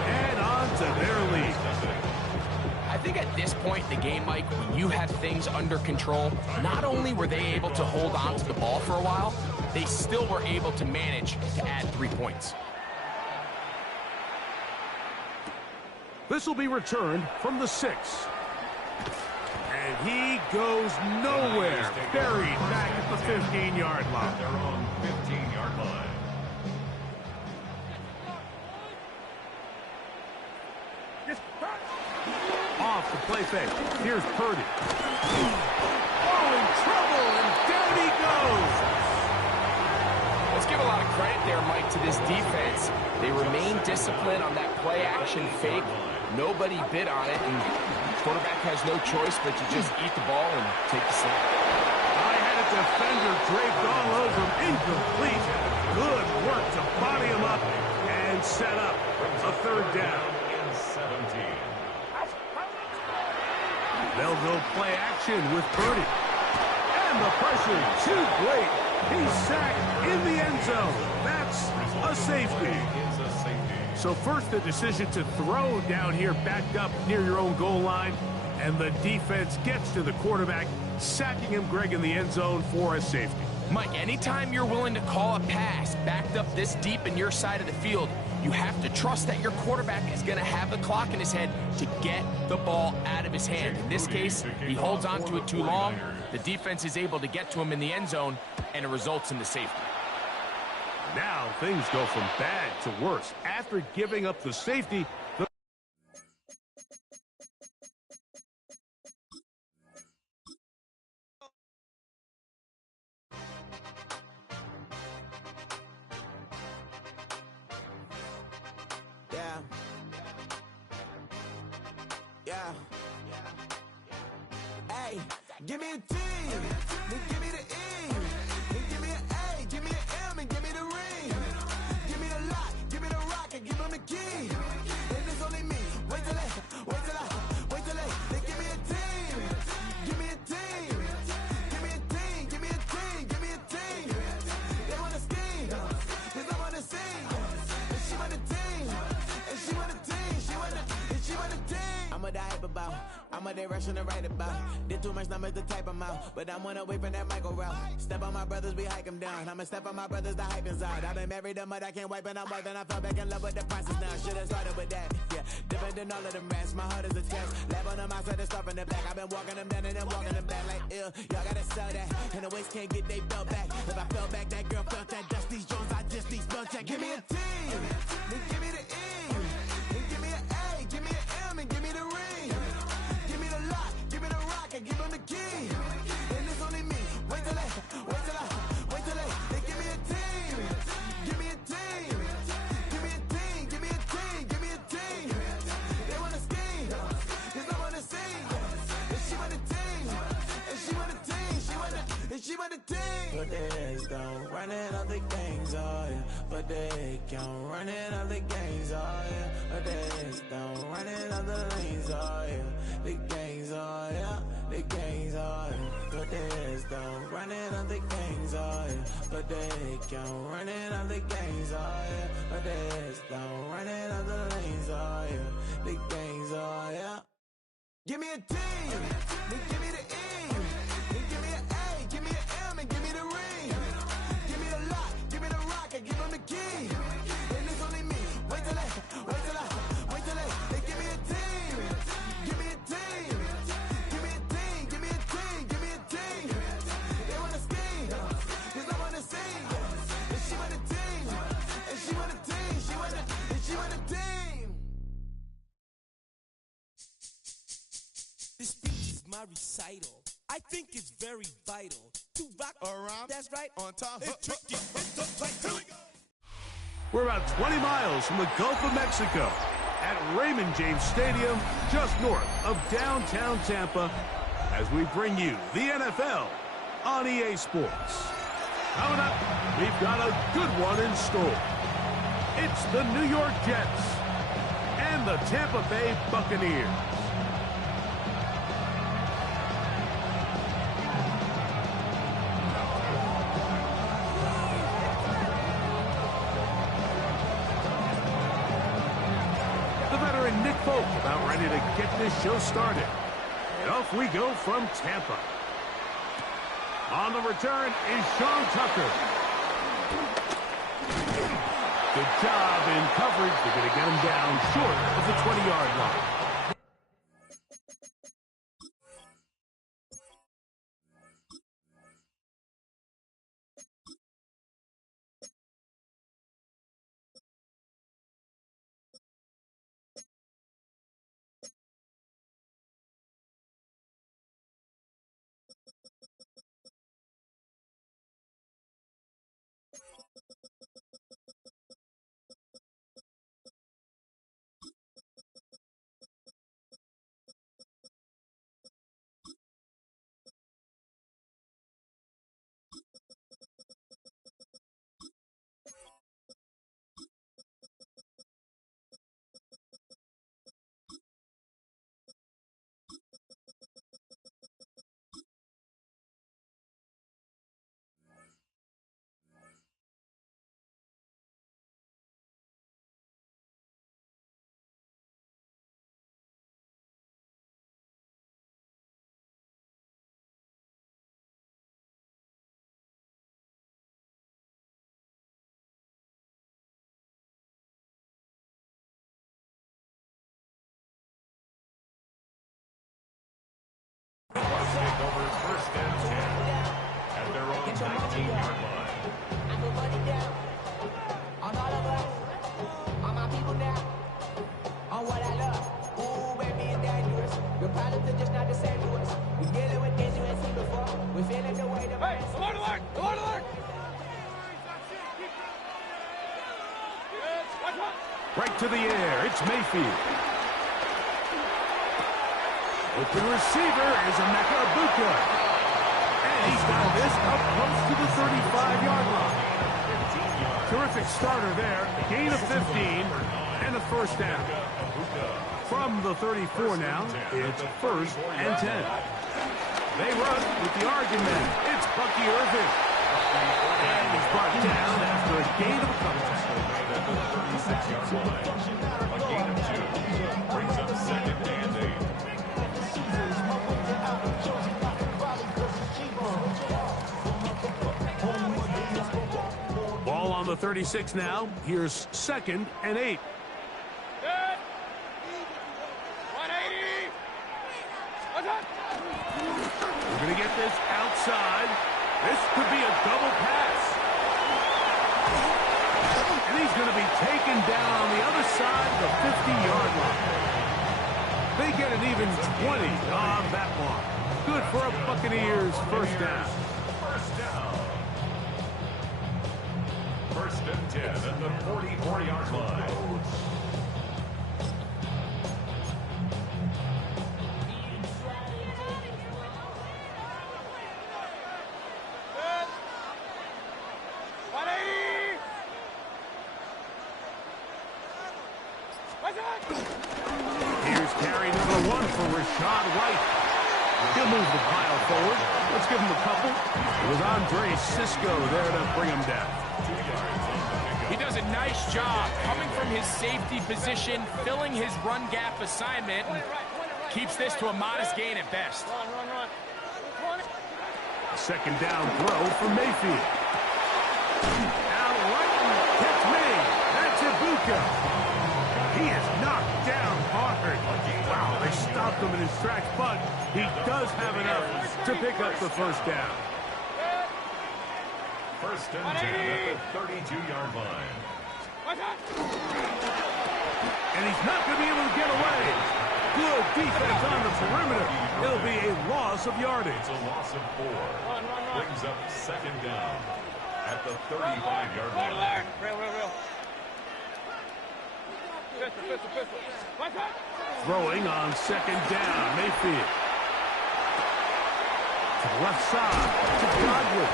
add on to their lead. I think at this point in the game, Mike, when you have things under control, not only were they able to hold on to the ball for a while, they still were able to manage to add 3 points. This will be returned from the 6. And he goes nowhere. Buried back at the 15-yard line. Their own 15-yard line. Off the play fake. Here's Purdy. Oh, in trouble, and down he goes. there, Mike, to this defense. They remain disciplined on that play-action fake. Nobody bid on it, and the quarterback has no choice but to just eat the ball and take the snap. I had a defender draped all over him. Incomplete. Good work to body him up and set up a third down. In 17. They'll go play action with Purdy. And the pressure too great. He's sacked in the end zone. That's a safety. So first the decision to throw down here backed up near your own goal line. And the defense gets to the quarterback, sacking him, Greg, in the end zone for a safety. Mike, anytime you're willing to call a pass backed up this deep in your side of the field, you have to trust that your quarterback is going to have the clock in his head to get the ball out of his hand. In this case, he holds on to it too long. The defense is able to get to him in the end zone, and it results in the safety. Now things go from bad to worse. After giving up the safety, Hey, give me a T, then give me the E, then give me an A, give me an M, and give me the ring. Give me the lock, give me the rock, and give them the key. And it's only me. Wait till they give me a team. Give me a team. Give me a team. Give me a team. Give me a team. They want to scheme, 'cause I want to sing. And she want a team. And she want a team. She want a team. I'm a die about. I'm a direction to write about. Did too much numbers to type them out. But I'm one away from that Michael route. Step on my brothers, we hike them down. I'ma step on my brothers, the hype inside. I've been married to mud, I can't wipe it out more than I fell back in love with the process now. Should've started with that. Yeah, different than all of them rats. My heart is a test. Lab on them outside, start from the back. I've been walking them down and then walking them back like ill. Y'all gotta sell that. And the waist can't get they belt back. If I fell back, that girl felt that. Dust these Jones, I just need spell check. Give me a T, then give me the E, then give me an A, give me an M, and give me the ring. Give me the lock, give me the rock, and give them the key. And it's only me. Wait till they give me a team. Give me a team. Give me a team. Give me a team. Give me a team. They want to scheme, 'cause I want to sing. And she want a team. And she want a team. She want a team. But they don't running all the gangs, oh yeah. But they can't running all the gangs, oh yeah. But they don't running all the lanes, oh yeah. The gangs, oh yeah. The gangs, oh yeah. But they don't running all the gangs, oh yeah. But they can't running all the gangs, oh yeah. But they don't running all the lanes, oh yeah. The gangs, oh yeah. Give me a T, then give me the E, then give me an A, give me an M, and give me the ring. Give me the lock, give me the rock, and give them the key. And it's only me. Wait till they give me a team. Give me a team. Give me a team. Give me a team. Give me a team. They want to scheme, 'cause I want to sing. And she want a team. And she want a team. She want a team. This speech is my recital. I think it's very vital to rock around. That's right. On time. It's tricky. It's the play. Here we go. we're about 20 miles from the Gulf of Mexico at Raymond James Stadium, just north of downtown Tampa, as we bring you the NFL on EA Sports. Coming up, we've got a good one in store. It's the New York Jets and the Tampa Bay Buccaneers. Nick Folk about ready to get this show started. And off we go from Tampa. On the return is Sean Tucker. Good job in coverage. They're going to get him down short of the 20-yard line. your money up. I put money down on all of us, on my people now, on what I love. Ooh, baby, it's dangerous. Your problems are just not the same to us. We're dealing with things you ain't seen before. We're feeling the way the man. Alert, alert! Alert, alert! Right to the air. It's Mayfield. Open receiver is Emeka Ibuka. And he's got this up close to the 35-yard line. Terrific starter there. Gain of 15 and a first down. From the 34 now, it's 1st and 10. They run with the argument. It's Bucky Irving. And he's brought down after a gain of a couple. A gain of 2 brings up 2nd and 8. Ball on the 36 now. Here's 2nd and 8. 180! We're going to get this outside. This could be a double pass. And he's going to be taken down on the other side of the 50-yard line. They get an even 20 on that one. Good for a Buccaneers first down. First down. 1st and 10 at the 44-yard line. Here's carry number 1 for Rashad White. He'll move the pile forward. Let's give him a couple. It was Andre Cisco there to bring him down. He does a nice job coming from his safety position, filling his run gap assignment, and keeps this to a modest gain at best. Second down throw for Mayfield. Out right and catch me. That's Ibuka. He is knocked down hard. Wow, they stopped him in his tracks, but he does have enough to pick up the first down. 1st and 10 at the 32-yard line. And he's not going to be able to get away. Good defense on the perimeter. It'll be a loss of yardage. It's a loss of 4. Brings up 2nd down at the 35-yard line. Throwing on 2nd down, Mayfield. To the left side, to Godwin.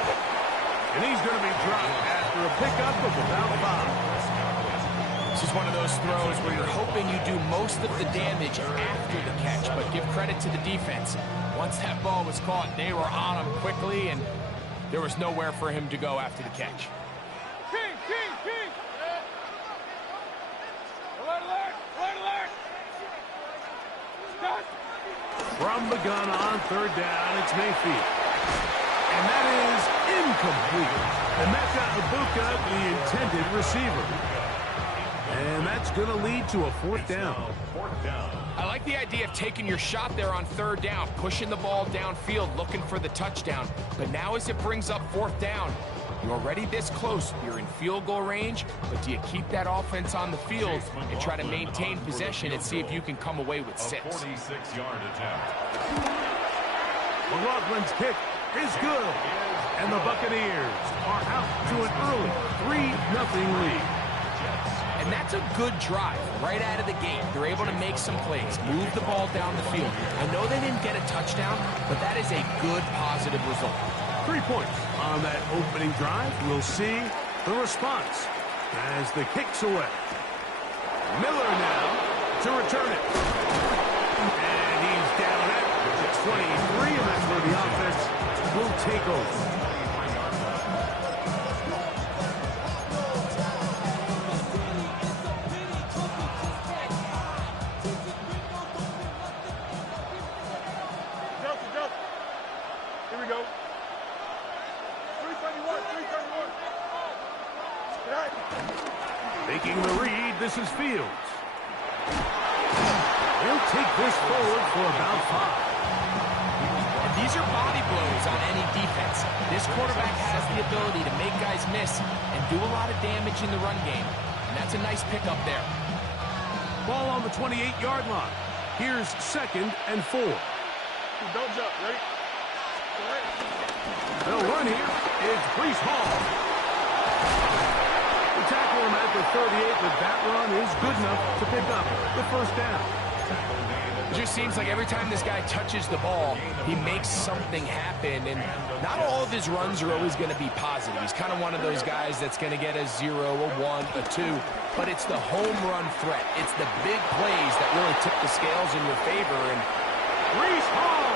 And he's going to be dropped after a pickup of about 5. This is one of those throws where you're hoping you do most of the damage after the catch, but give credit to the defense. Once that ball was caught, they were on him quickly, and there was nowhere for him to go after the catch. King! Alert, alert! Alert, alert! Stop! From the gun on 3rd down, it's Mayfield. And that is incomplete. Emeka Ibuka, the intended receiver. And that's going to lead to a 4th down. I like the idea of taking your shot there on 3rd down, pushing the ball downfield, looking for the touchdown. But now as it brings up 4th down, you're already this close. You're in field goal range, but do you keep that offense on the field and try to maintain possession and see if you can come away with 6? 46-yard attempt. McLaughlin's kick is good. And the Buccaneers are out to an early 3-0 lead. And that's a good drive right out of the gate. They're able to make some plays, move the ball down the field. I know they didn't get a touchdown, but that is a good, positive result. 3 points on that opening drive. We'll see the response as the kick's away. Miller now to return it. And he's down at 23, and that's where the offense will take over. Here we go. 331. Making the read, this is Fields. He'll take this forward for about 5. these are body blows on any defense. This quarterback has the ability to make guys miss and do a lot of damage in the run game. And that's a nice pickup there. Ball on the 28-yard line. Here's 2nd and 4. Don't jump. Ready? They'll run here. It's Brees Hall. The tackle him at the 38, but that run is good enough to pick up the first down. It just seems like every time this guy touches the ball, he makes something happen. And not all of his runs are always going to be positive. He's kind of one of those guys that's going to get a 0, a 1, a 2. But it's the home run threat. It's the big plays that really tip the scales in your favor. And Brees Hall.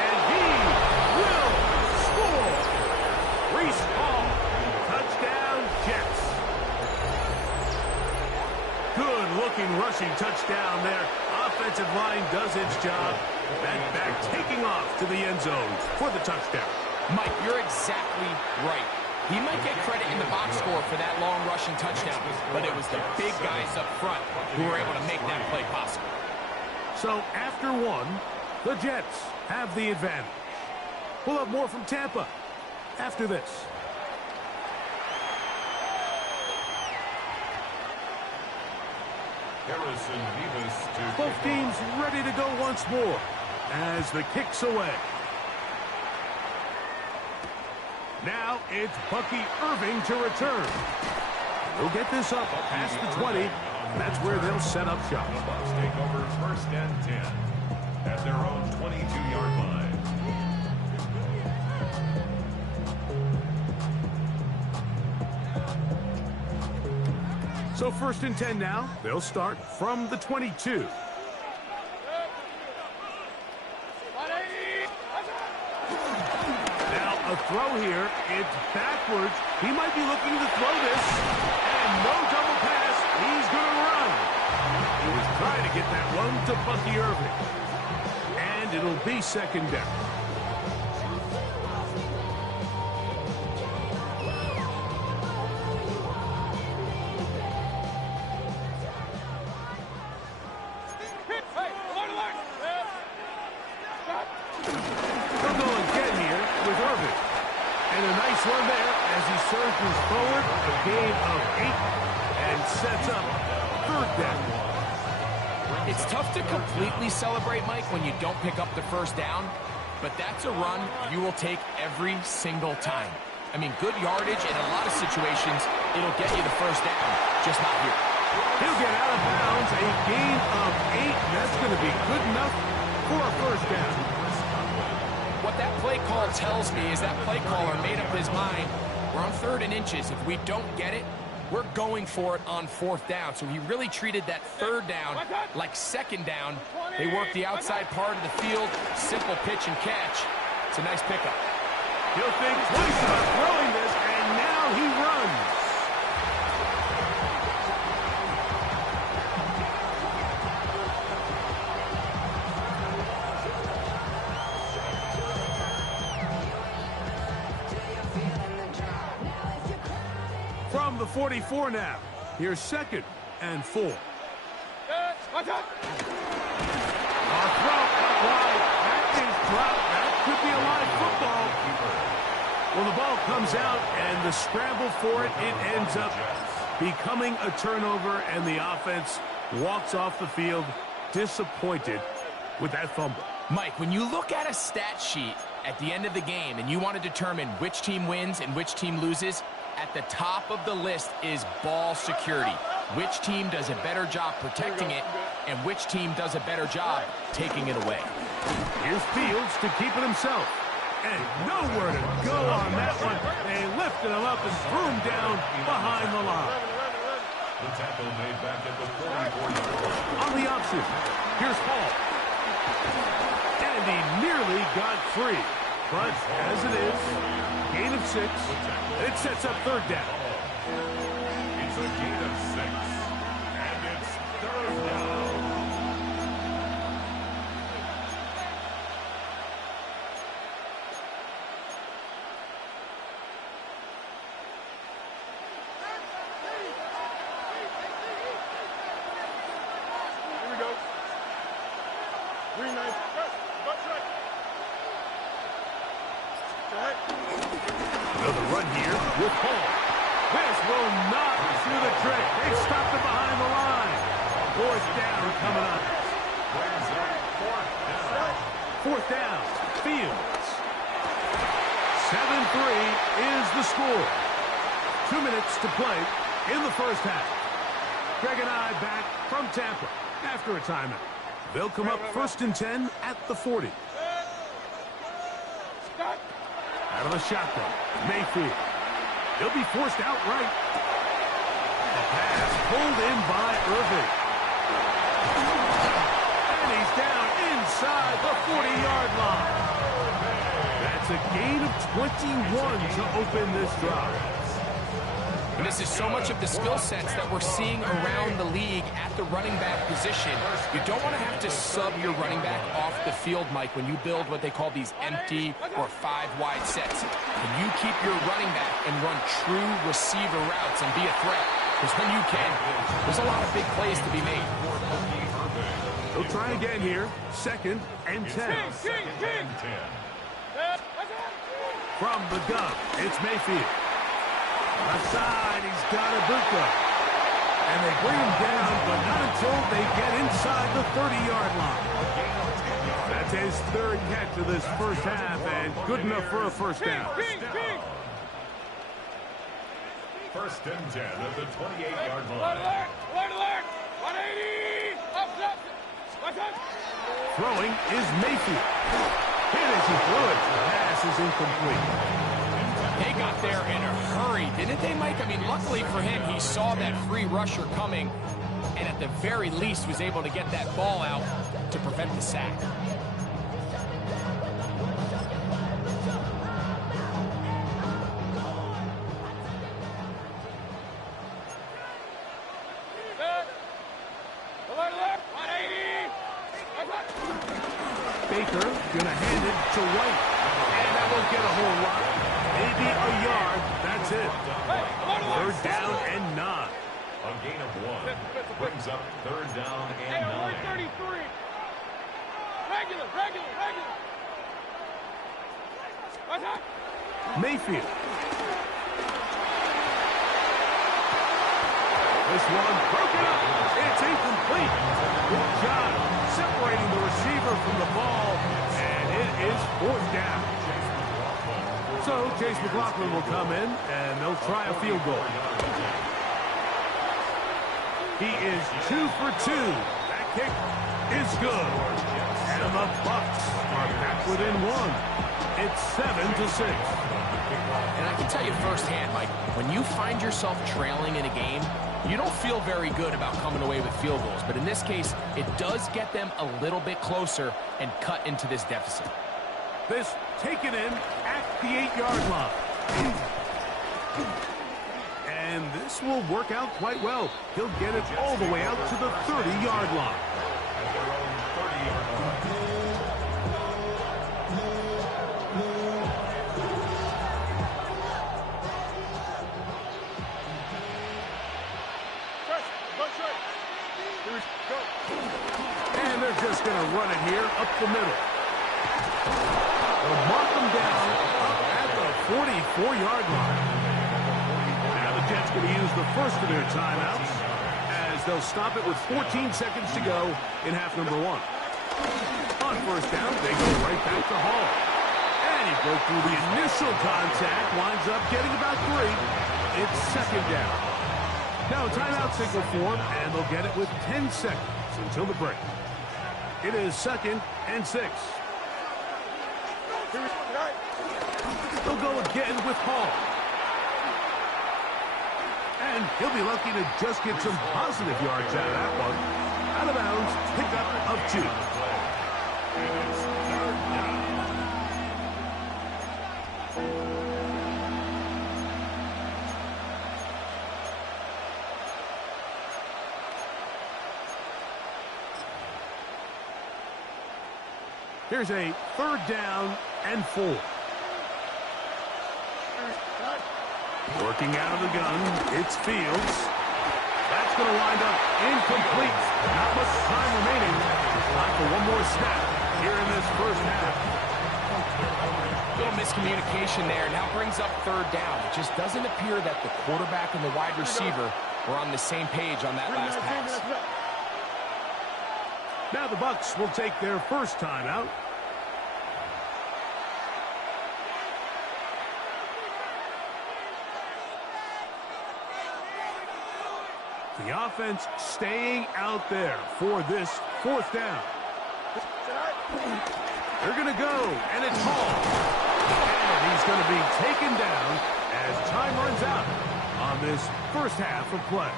And he will score. Brees Hall. Touchdown, Jets. Good-looking rushing touchdown there. Offensive line does its job. That back taking off to the end zone for the touchdown. Mike, you're exactly right. He might get credit in the box score for that long rushing touchdown, but it was the big guys up front who were able to make that play possible. So after one, the Jets have the advantage. We'll have more from Tampa after this. Both teams ready to go once more as the kick's away. Now it's Bucky Irving to return. He'll get this up past the 20. That's where they'll set up shop. Bucs take over 1st and 10 at their own 22-yard line. So 1st and 10 now. They'll start from the 22. Now a throw here. It's backwards. He might be looking to throw this. And no double pass. He's going to run. He was trying to get that one to Bucky Irving. And it'll be 2nd down. One there as he surges forward, a gain of 8, and sets up 3rd down. It's tough to completely celebrate, Mike, when you don't pick up the first down, but that's a run you will take every single time. I mean, good yardage in a lot of situations, it'll get you the first down, just not here. He'll get out of bounds, a gain of 8. That's going to be good enough for a first down. What that play call tells me is that play caller made up his mind. We're on 3rd and inches. If we don't get it, we're going for it on 4th down. So he really treated that 3rd down like 2nd down. They work the outside part of the field, simple pitch and catch. It's a nice pickup. He'll think twice about throwing this, and now he runs. From the 44 now. Here's 2nd and 4. A throw out wide. That is dropped. That could be a live football. Well, the ball comes out, and the scramble for it, it ends up becoming a turnover, and the offense walks off the field disappointed with that fumble. Mike, when you look at a stat sheet at the end of the game and you want to determine which team wins and which team loses, at the top of the list is ball security. Which team does a better job protecting it, and which team does a better job taking it away. Here's Fields to keep it himself. And nowhere to go on that one. They lifted him up and threw him down behind the line. The tackle made back at the 44-yard line. On the option, here's Hall. And he nearly got free. But as it is, gain of 6. It sets up 3rd down. It's a gain of 6. And it's 3rd down. Here we go. Green knife. Go strike. with Hall. This will not do the trick. They've stopped it behind the line. Fourth down coming up. Fourth down, Fields. 7-3 is the score. 2 minutes to play in the first half. Greg and I back from Tampa after a timeout. They'll come up 1st and 10 at the 40. Out of the shotgun, Mayfield. He'll be forced out right. The pass pulled in by Irving. And he's down inside the 40-yard line. That's a gain of 21 to open this drive. And this is so much of the skill sets that we're seeing around the league at the running back position. You don't want to have to sub your running back off the field, Mike, when you build what they call these empty or 5-wide sets. Can you keep your running back and run true receiver routes and be a threat? Because when you can, there's a lot of big plays to be made. He'll try again here. 2nd and 10. From the gun, it's Mayfield. Left side, he's got Ibuka. And they bring him down, but not until they get inside the 30-yard line. That's his 3rd catch of this first half, and good enough for a first down. 1st and 10 at the 28-yard line. Alert, alert, 180, up. Throwing is Mayfield. Hit as he threw it. The pass is incomplete. They got there in a hurry, didn't they, Mike? I mean, luckily for him, he saw that free rusher coming, and at the very least was able to get that ball out to prevent the sack. Baker gonna hand it to White, and that won't get a whole lot. Maybe a yard. That's it. 3rd down and 9. A gain of 1 brings up 3rd down and 9. 133. Regular. Mayfield. This one broken up. It's incomplete. Good job separating the receiver from the ball, and it is 4th down. So Chase McLaughlin will come in, and they'll try a field goal. He is 2 for 2. That kick is good. And the Bucs are back within 1. It's 7-6. And I can tell you firsthand, Mike, when you find yourself trailing in a game, you don't feel very good about coming away with field goals. But in this case, it does get them a little bit closer and cut into this deficit. This taken in at the 8-yard line. And this will work out quite well. He'll get it all the way out to the 30-yard line. At their own 30-yard line. And they're just going to run it here up the middle. They'll mark them down up at the 44-yard line. Now the Jets going to use the first of their timeouts as they'll stop it with 14 seconds to go in half number 1. On 1st down, they go right back to Hall. And he broke through the initial contact, winds up getting about 3. It's 2nd down. Now a timeout signal for him, and they'll get it with 10 seconds until the break. It is 2nd and 6. They'll go again with Hall. And he'll be lucky to just get some positive yards out of that one. Out of bounds, pickup of 2. It's 3rd down. Here's a 3rd down and 4. Working out of the gun, it's Fields. That's going to wind up incomplete. Not much time remaining. Time for one more snap here in this first half. Little miscommunication there. Now brings up third down. It just doesn't appear that the quarterback and the wide receiver were on the same page on that last pass. Now the Bucs will take their first timeout. The offense staying out there for this fourth down. They're going to go, and it's Hall. And he's going to be taken down as time runs out on this first half of play.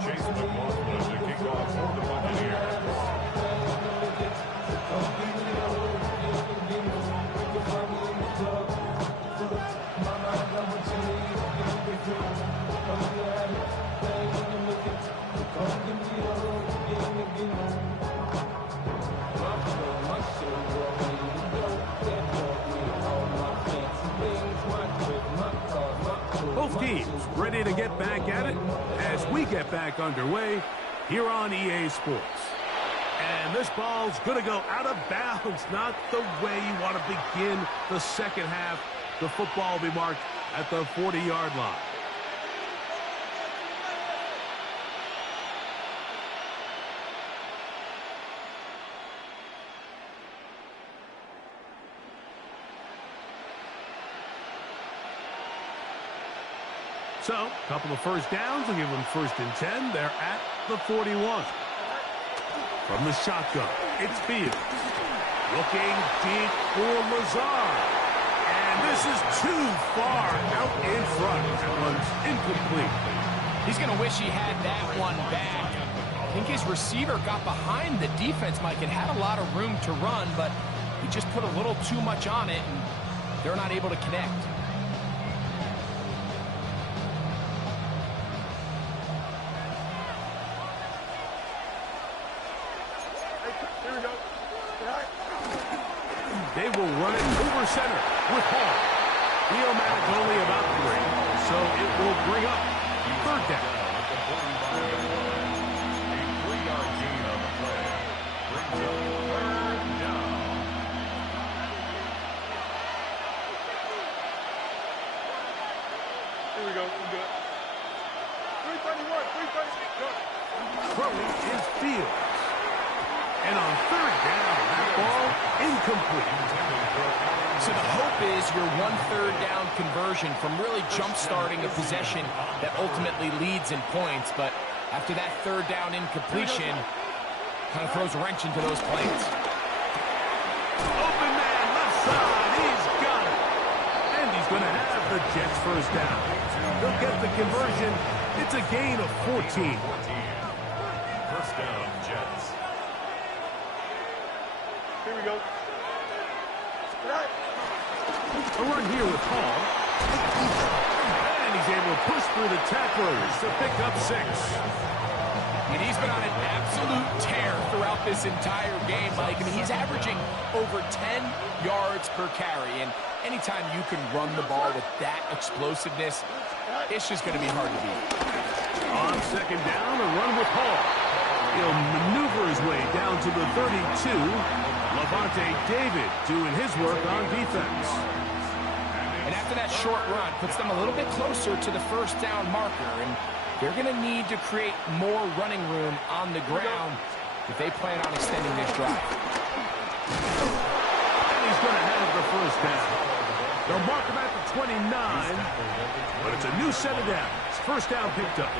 Chase McLaughlin to kick off for the Buccaneers. Both teams ready to get back at it as we get back underway here on EA Sports. And this ball's going to go out of bounds, not the way you want to begin the second half. The football will be marked at the 40-yard line. So, a couple of first downs will give them 1st and 10. They're at the 41. From the shotgun, it's Fields. Looking deep for Lazard. And this is too far out in front. That one's incomplete. He's going to wish he had that one back. I think his receiver got behind the defense, Mike, and had a lot of room to run, but he just put a little too much on it, and they're not able to connect. They will run it over center with Hall. Madden's only about 3, so it will bring up 3rd down. A 3-yard gain on the play. Brings up 3rd down. Here we go. We're good. 331. 330. Throwing is Fields. And on 3rd down, that ball incomplete. So the hope is your 1/3 down conversion from really jump-starting a possession that ultimately leads in points. But after that 3rd down incompletion, kind of throws a wrench into those plans. Open man, left side. He's got it. And he's going to have the Jets' 1st down. They'll get the conversion. It's a gain of 14. 1st down, Jets. Here we go. A run here with Hall. And he's able to push through the tacklers to pick up 6. And he's been on an absolute tear throughout this entire game, Mike. I mean, he's averaging over 10 yards per carry. And anytime you can run the ball with that explosiveness, it's just going to be hard to beat. On 2nd down, a run with Hall. He'll maneuver his way down to the 32. Levante David doing his work on defense. And after that short run, puts them a little bit closer to the 1st down marker. And they're going to need to create more running room on the ground if they plan on extending this drive. And he's going to have the 1st down. They'll mark him at the 29, but it's a new set of downs. 1st down picked up.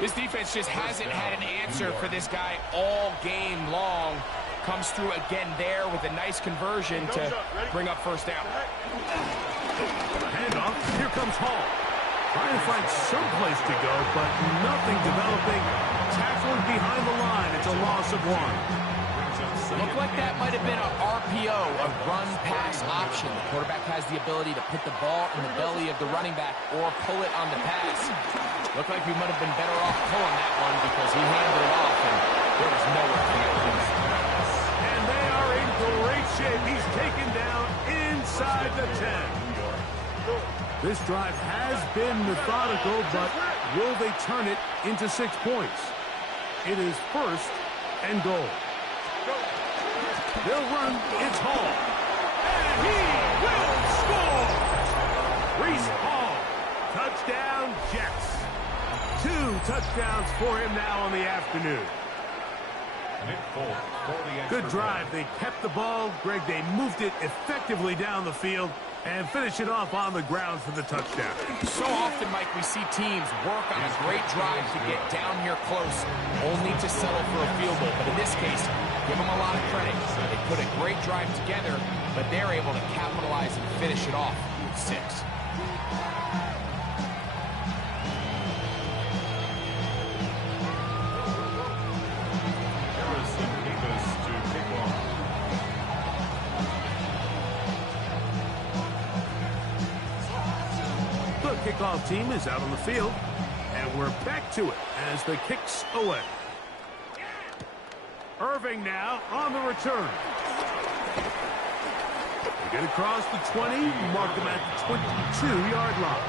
This defense just hasn't had an answer for this guy all game long. Comes through again there with a nice conversion to bring up 1st down. Handoff. Here comes Hall. Trying to find some place to go, but nothing developing. Tackled behind the line. It's a loss of 1. Brings up Looked like that might have been a RPO, a run-pass option. The quarterback has the ability to put the ball in the belly of the running back or pull it on the pass. Looked like we might have been better off pulling that one because he handed it off, and there was nowhere for that one. And they are in great shape. He's taken down inside the 10. This drive has been methodical, but will they turn it into 6 points? It is 1st and goal. They'll run. It's Hall. And he will score! Reese Hall. Touchdown, Jets. 2 touchdowns for him now on the afternoon. Good drive. They kept the ball. Greg, they moved it effectively down the field and finish it off on the ground for the touchdown. So often, Mike, we see teams work on a great drive to get down here close, only to settle for a field goal. But in this case, give them a lot of credit. They put a great drive together, but they're able to capitalize and finish it off with 6. Kickoff team is out on the field, and we're back to it as the kick's away. Irving now on the return. They get across the 20, mark them at the 22-yard line.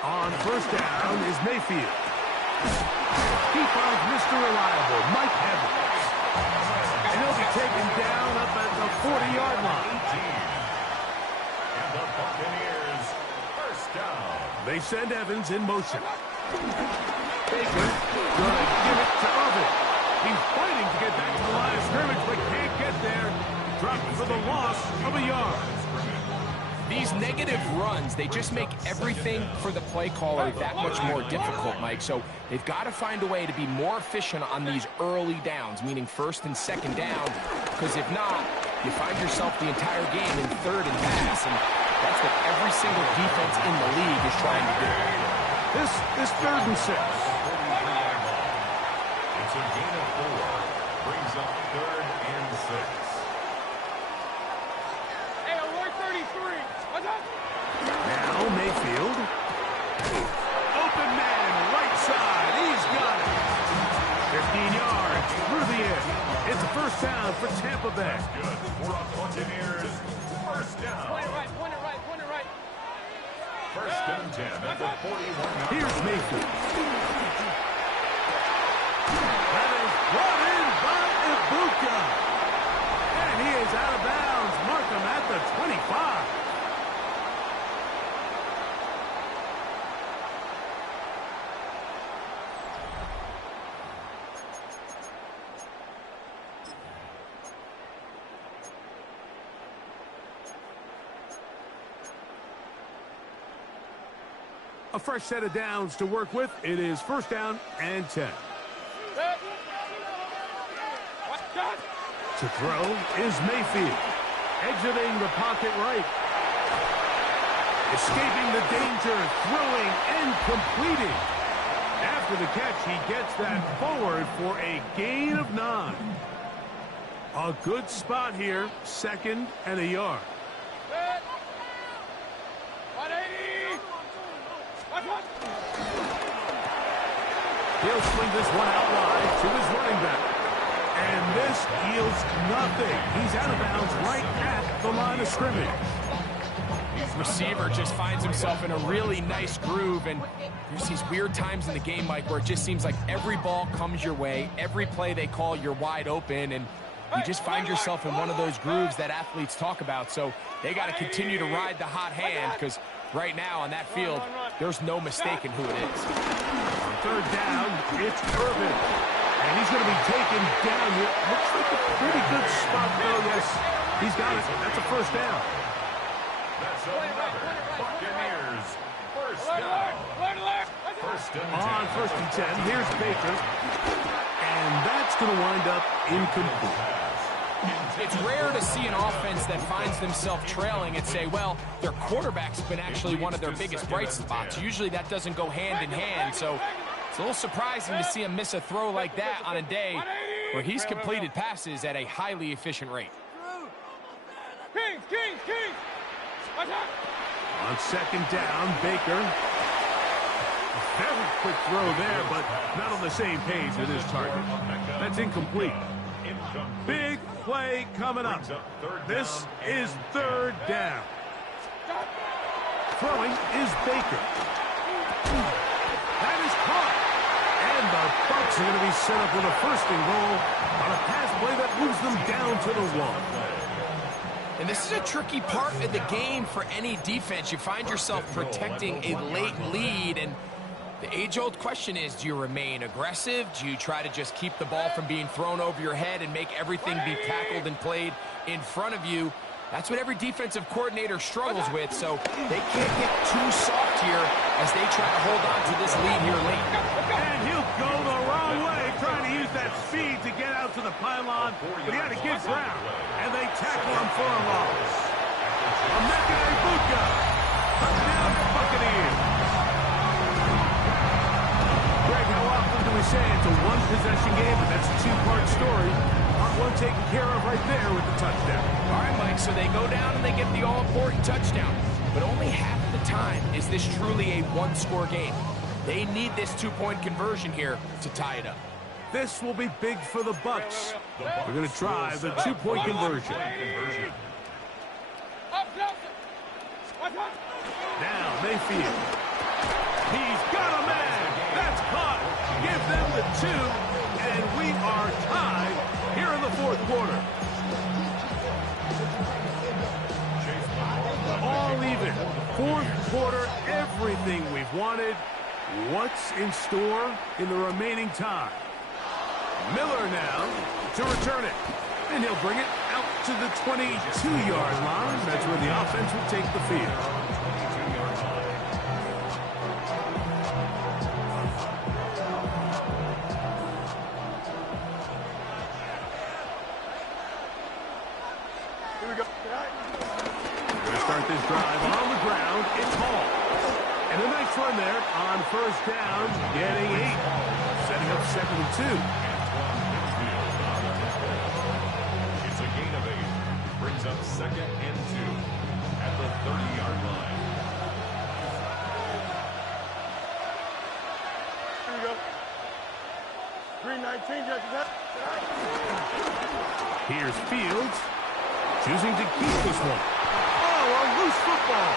On first down is Mayfield. He finds Mr. Reliable, Mike Evans. And he'll be taken down up at the 40-yard line. And the Buccaneers, first down. They send Evans in motion. Baker going to give it to Irving. He's fighting to get back to the line of scrimmage, but can't get there. Dropped for the loss of a yard. These negative runs, they just make everything for the play caller that much more difficult, Mike. So they've got to find a way to be more efficient on these early downs, meaning 1st and 2nd down, because if not, you find yourself the entire game in 3rd and pass, and that's what every single defense in the league is trying to do. This is 3rd and 6. It's a gain of 4. Brings up 3rd and 6. Now Mayfield. Open man, right side. He's got it. 15 yards through the air. It's a first down for Tampa Bay. That's good for the Buccaneers. First down. Point it right. 1st and 10 at the 41. Here's Mayfield. That is brought in by Ibuka. And he is out of bounds. Mark him at the 25. A fresh set of downs to work with. It is 1st down and 10. To throw is Mayfield. Exiting the pocket right. Escaping the danger, throwing and completing. After the catch, he gets that forward for a gain of 9. A good spot here, 2nd and a yard. He'll swing this one out wide to his running back. And this yields nothing. He's out of bounds right at the line of scrimmage. Receiver just finds himself in a really nice groove, and there's these weird times in the game, Mike, where it just seems like every ball comes your way, every play they call, you're wide open, and you just find yourself in one of those grooves that athletes talk about. So they got to continue to ride the hot hand, because right now on that field, there's no mistaking who it is. 3rd down, it's Irvin. And he's going to be taken down here. Looks like a pretty good spot, though. Yes, he's got it. That's a 1st down. That's another Buccaneers First down. On 1st and 10, here's Baker. And that's going to wind up incomplete. It's rare to see an offense that finds themselves trailing and say, well, their quarterback's been actually one of their biggest bright spots. Usually that doesn't go hand in hand, so it's a little surprising to see him miss a throw like that on a day where he's completed passes at a highly efficient rate. Kings! On 2nd down, Baker. A very quick throw there, but not on the same page with his target. That's incomplete. Big play coming up. This is 3rd down. Throwing is Baker. That is caught. And the Bucs are going to be set up with a 1st and goal on a pass play that moves them down to the 1. And this is a tricky part of the game for any defense. You find yourself protecting a late lead, and the age-old question is, do you remain aggressive? Do you try to just keep the ball from being thrown over your head and make everything be tackled and played in front of you? That's what every defensive coordinator struggles with, so they can't get too soft here as they try to hold on to this lead here late. And he'll go the wrong way, trying to use that speed to get out to the pylon, but he had to get ground, and they tackle him for a loss. Emeka Egbuka, touchdown Buccaneers. Greg, how often do we say it's a one-possession game, but that's a two-part story? Part one taken care of right there with the touchdown. All right, Mike, so they go down and they get the all-important touchdown. But only half the time is this truly a one-score game. They need this two-point conversion here to tie it up. This will be big for the Bucs. We're going to try the two-point conversion. Now, Mayfield. He's got a man. That's caught. Give them the 2, and we are tied here in the 4th quarter. All even. 4th quarter, everything we've wanted. What's in store in the remaining time? Miller now to return it. And he'll bring it out to the 22-yard line. That's where the offense will take the field. Start this drive on the ground. It's Hall. And a nice run there on 1st down, getting 8. Setting up 2nd and 2. It's a gain of 8. Brings up 2nd and 2 at the 30-yard line. Here we go. 319, Judge. Here's Fields, choosing to keep this one. A loose football.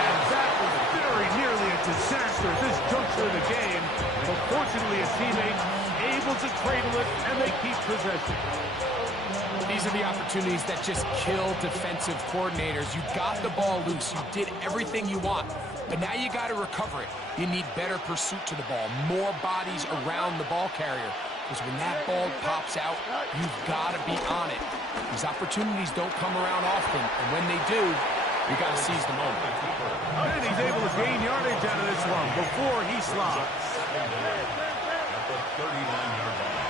And that was very nearly a disaster at this juncture of the game. But fortunately, his teammates able to cradle it, and they keep possession. These are the opportunities that just kill defensive coordinators. You got the ball loose. You did everything you want. But now you got to recover it. You need better pursuit to the ball, more bodies around the ball carrier. Because when that ball pops out, you've got to be on it. These opportunities don't come around often, and when they do, you got to seize the moment. And he's able to gain yardage out of this one before he slops. At the 39-yard line.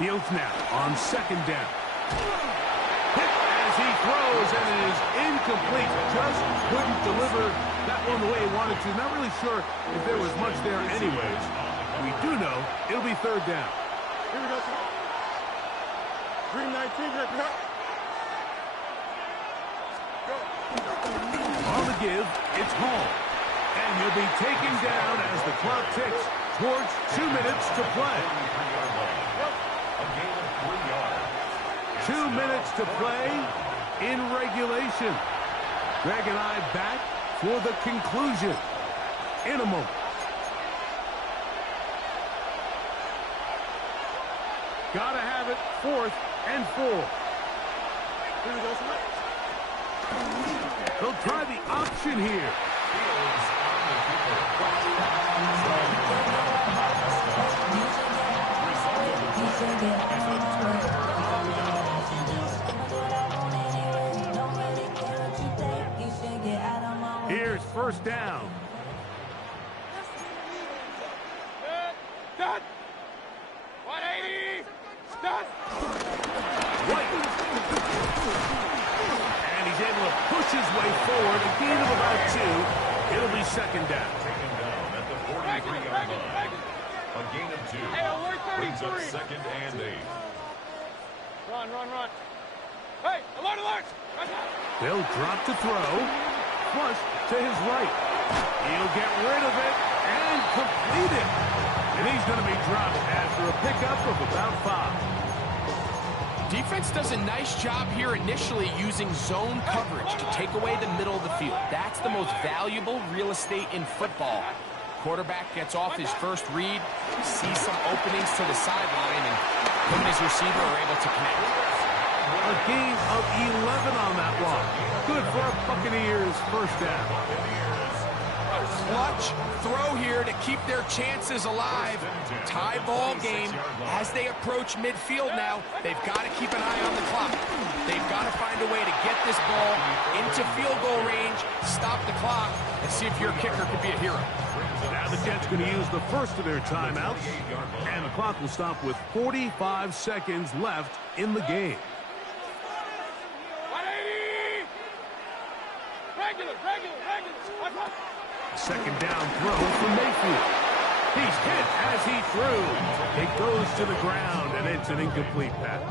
Fields now on 2nd down. Hit as he throws, and it is incomplete. Just couldn't deliver that one the way he wanted to. Not really sure if there was much there anyways. We do know it'll be 3rd down. Here we go. 319, Judge. On the give, it's Hall. And he'll be taken down as the clock ticks towards 2 minutes to play. A gain of 3 yards. 2 minutes to play in regulation. Greg and I back for the conclusion in a moment. Gotta have it, 4th and 4. Here we go. They'll try the option here. first down. Done. 180. Done. White. And he's able to push his way forward. A gain of about 2. It'll be second down. Taken down at the 43-yard line. A gain of 2. Brings up second and 8. Run. Hey, alert. They'll drop to throw. Flush to his right. He'll get rid of it and complete it. And he's going to be dropped after a pickup of about 5. Defense does a nice job here initially using zone coverage to take away the middle of the field. That's the most valuable real estate in football. Quarterback gets off his first read, sees some openings to the sideline, and him and his receiver are able to connect. A gain of 11 on that one. Good for a Buccaneers first down. Clutch throw here to keep their chances alive. Tie ball game as they approach midfield now. They've got to keep an eye on the clock. They've got to find a way to get this ball into field goal range, stop the clock, and see if your kicker could be a hero. Now the Jets going to use the first of their timeouts, and the clock will stop with 45 seconds left in the game. 180. Regular. Second down throw for Mayfield. He's hit as he threw. It goes to the ground, and it's an incomplete pass.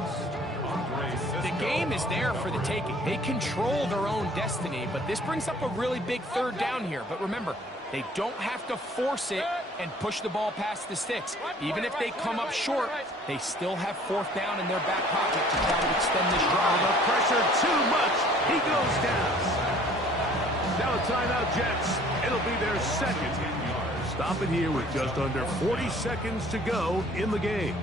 The game is there for the taking. They control their own destiny, but this brings up a really big third down here. But remember, they don't have to force it and push the ball past the sticks. Even if they come up short, they still have fourth down in their back pocket to try to extend this drive. The pressure too much. He goes down. Now a timeout, Jets. It'll be their second. Stop it here with just under 40 seconds to go in the game.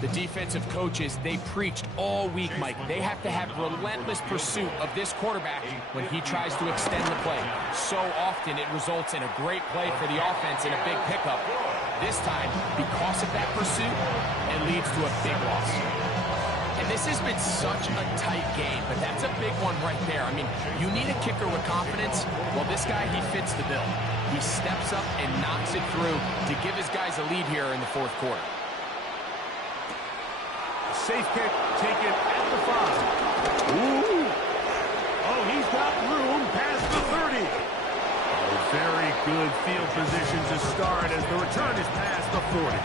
The defensive coaches, they preached all week, Mike. They have to have relentless pursuit of this quarterback when he tries to extend the play. So often it results in a great play for the offense and a big pickup. This time, because of that pursuit, it leads to a big loss. And this has been such a tight game, but that's a big one right there. I mean, you need a kicker with confidence. Well, this guy, he fits the bill. He steps up and knocks it through to give his guys a lead here in the fourth quarter. Safe kick taken at the 5. Ooh. Oh, he's got room past the 30. Oh, very good field position to start as the return is past the 40.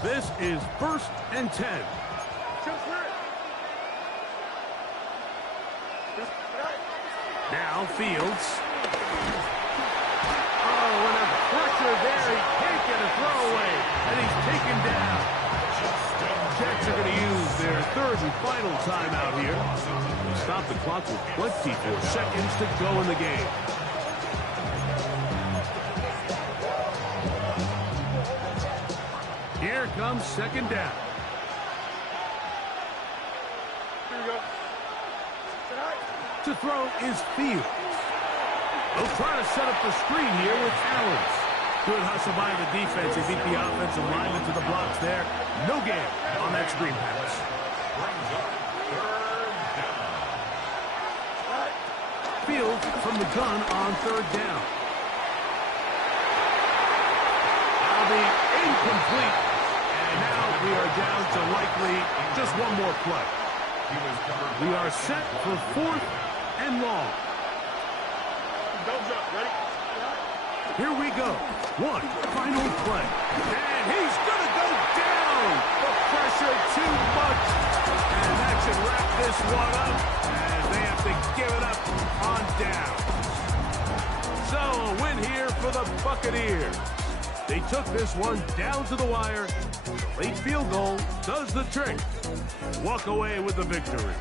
This is 1st and 10. Now Fields. Oh, and a pressure there. He can't get a throwaway, and he's taken down. Jets are going to use their third and final timeout here. Stop the clock with 24 seconds to go in the game. Here comes second down. Here we go. To throw is Fields. They'll try to set up the screen here with Allen. Good hustle by the defense. They beat the offensive lineman to the blocks there. No gain on that screen pass. Fields from the gun on third down. That'll be incomplete. And now we are down to likely just one more play. We are set for 4th and long. Thumbs up, ready? Here we go. One final play. And he's going to go down. The pressure too much. And that should wrap this one up as they have to give it up on down. So a win here for the Buccaneers. They took this one down to the wire. The late field goal does the trick. Walk away with the victory.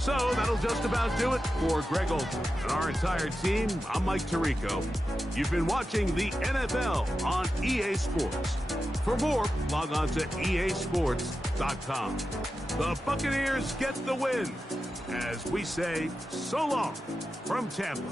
So that'll just about do it for Greg Olson and our entire team. I'm Mike Tirico. You've been watching the NFL on EA Sports. For more, log on to EASports.com. sportscoveragesports.com. The Buccaneers get the win as we say so long from Tampa.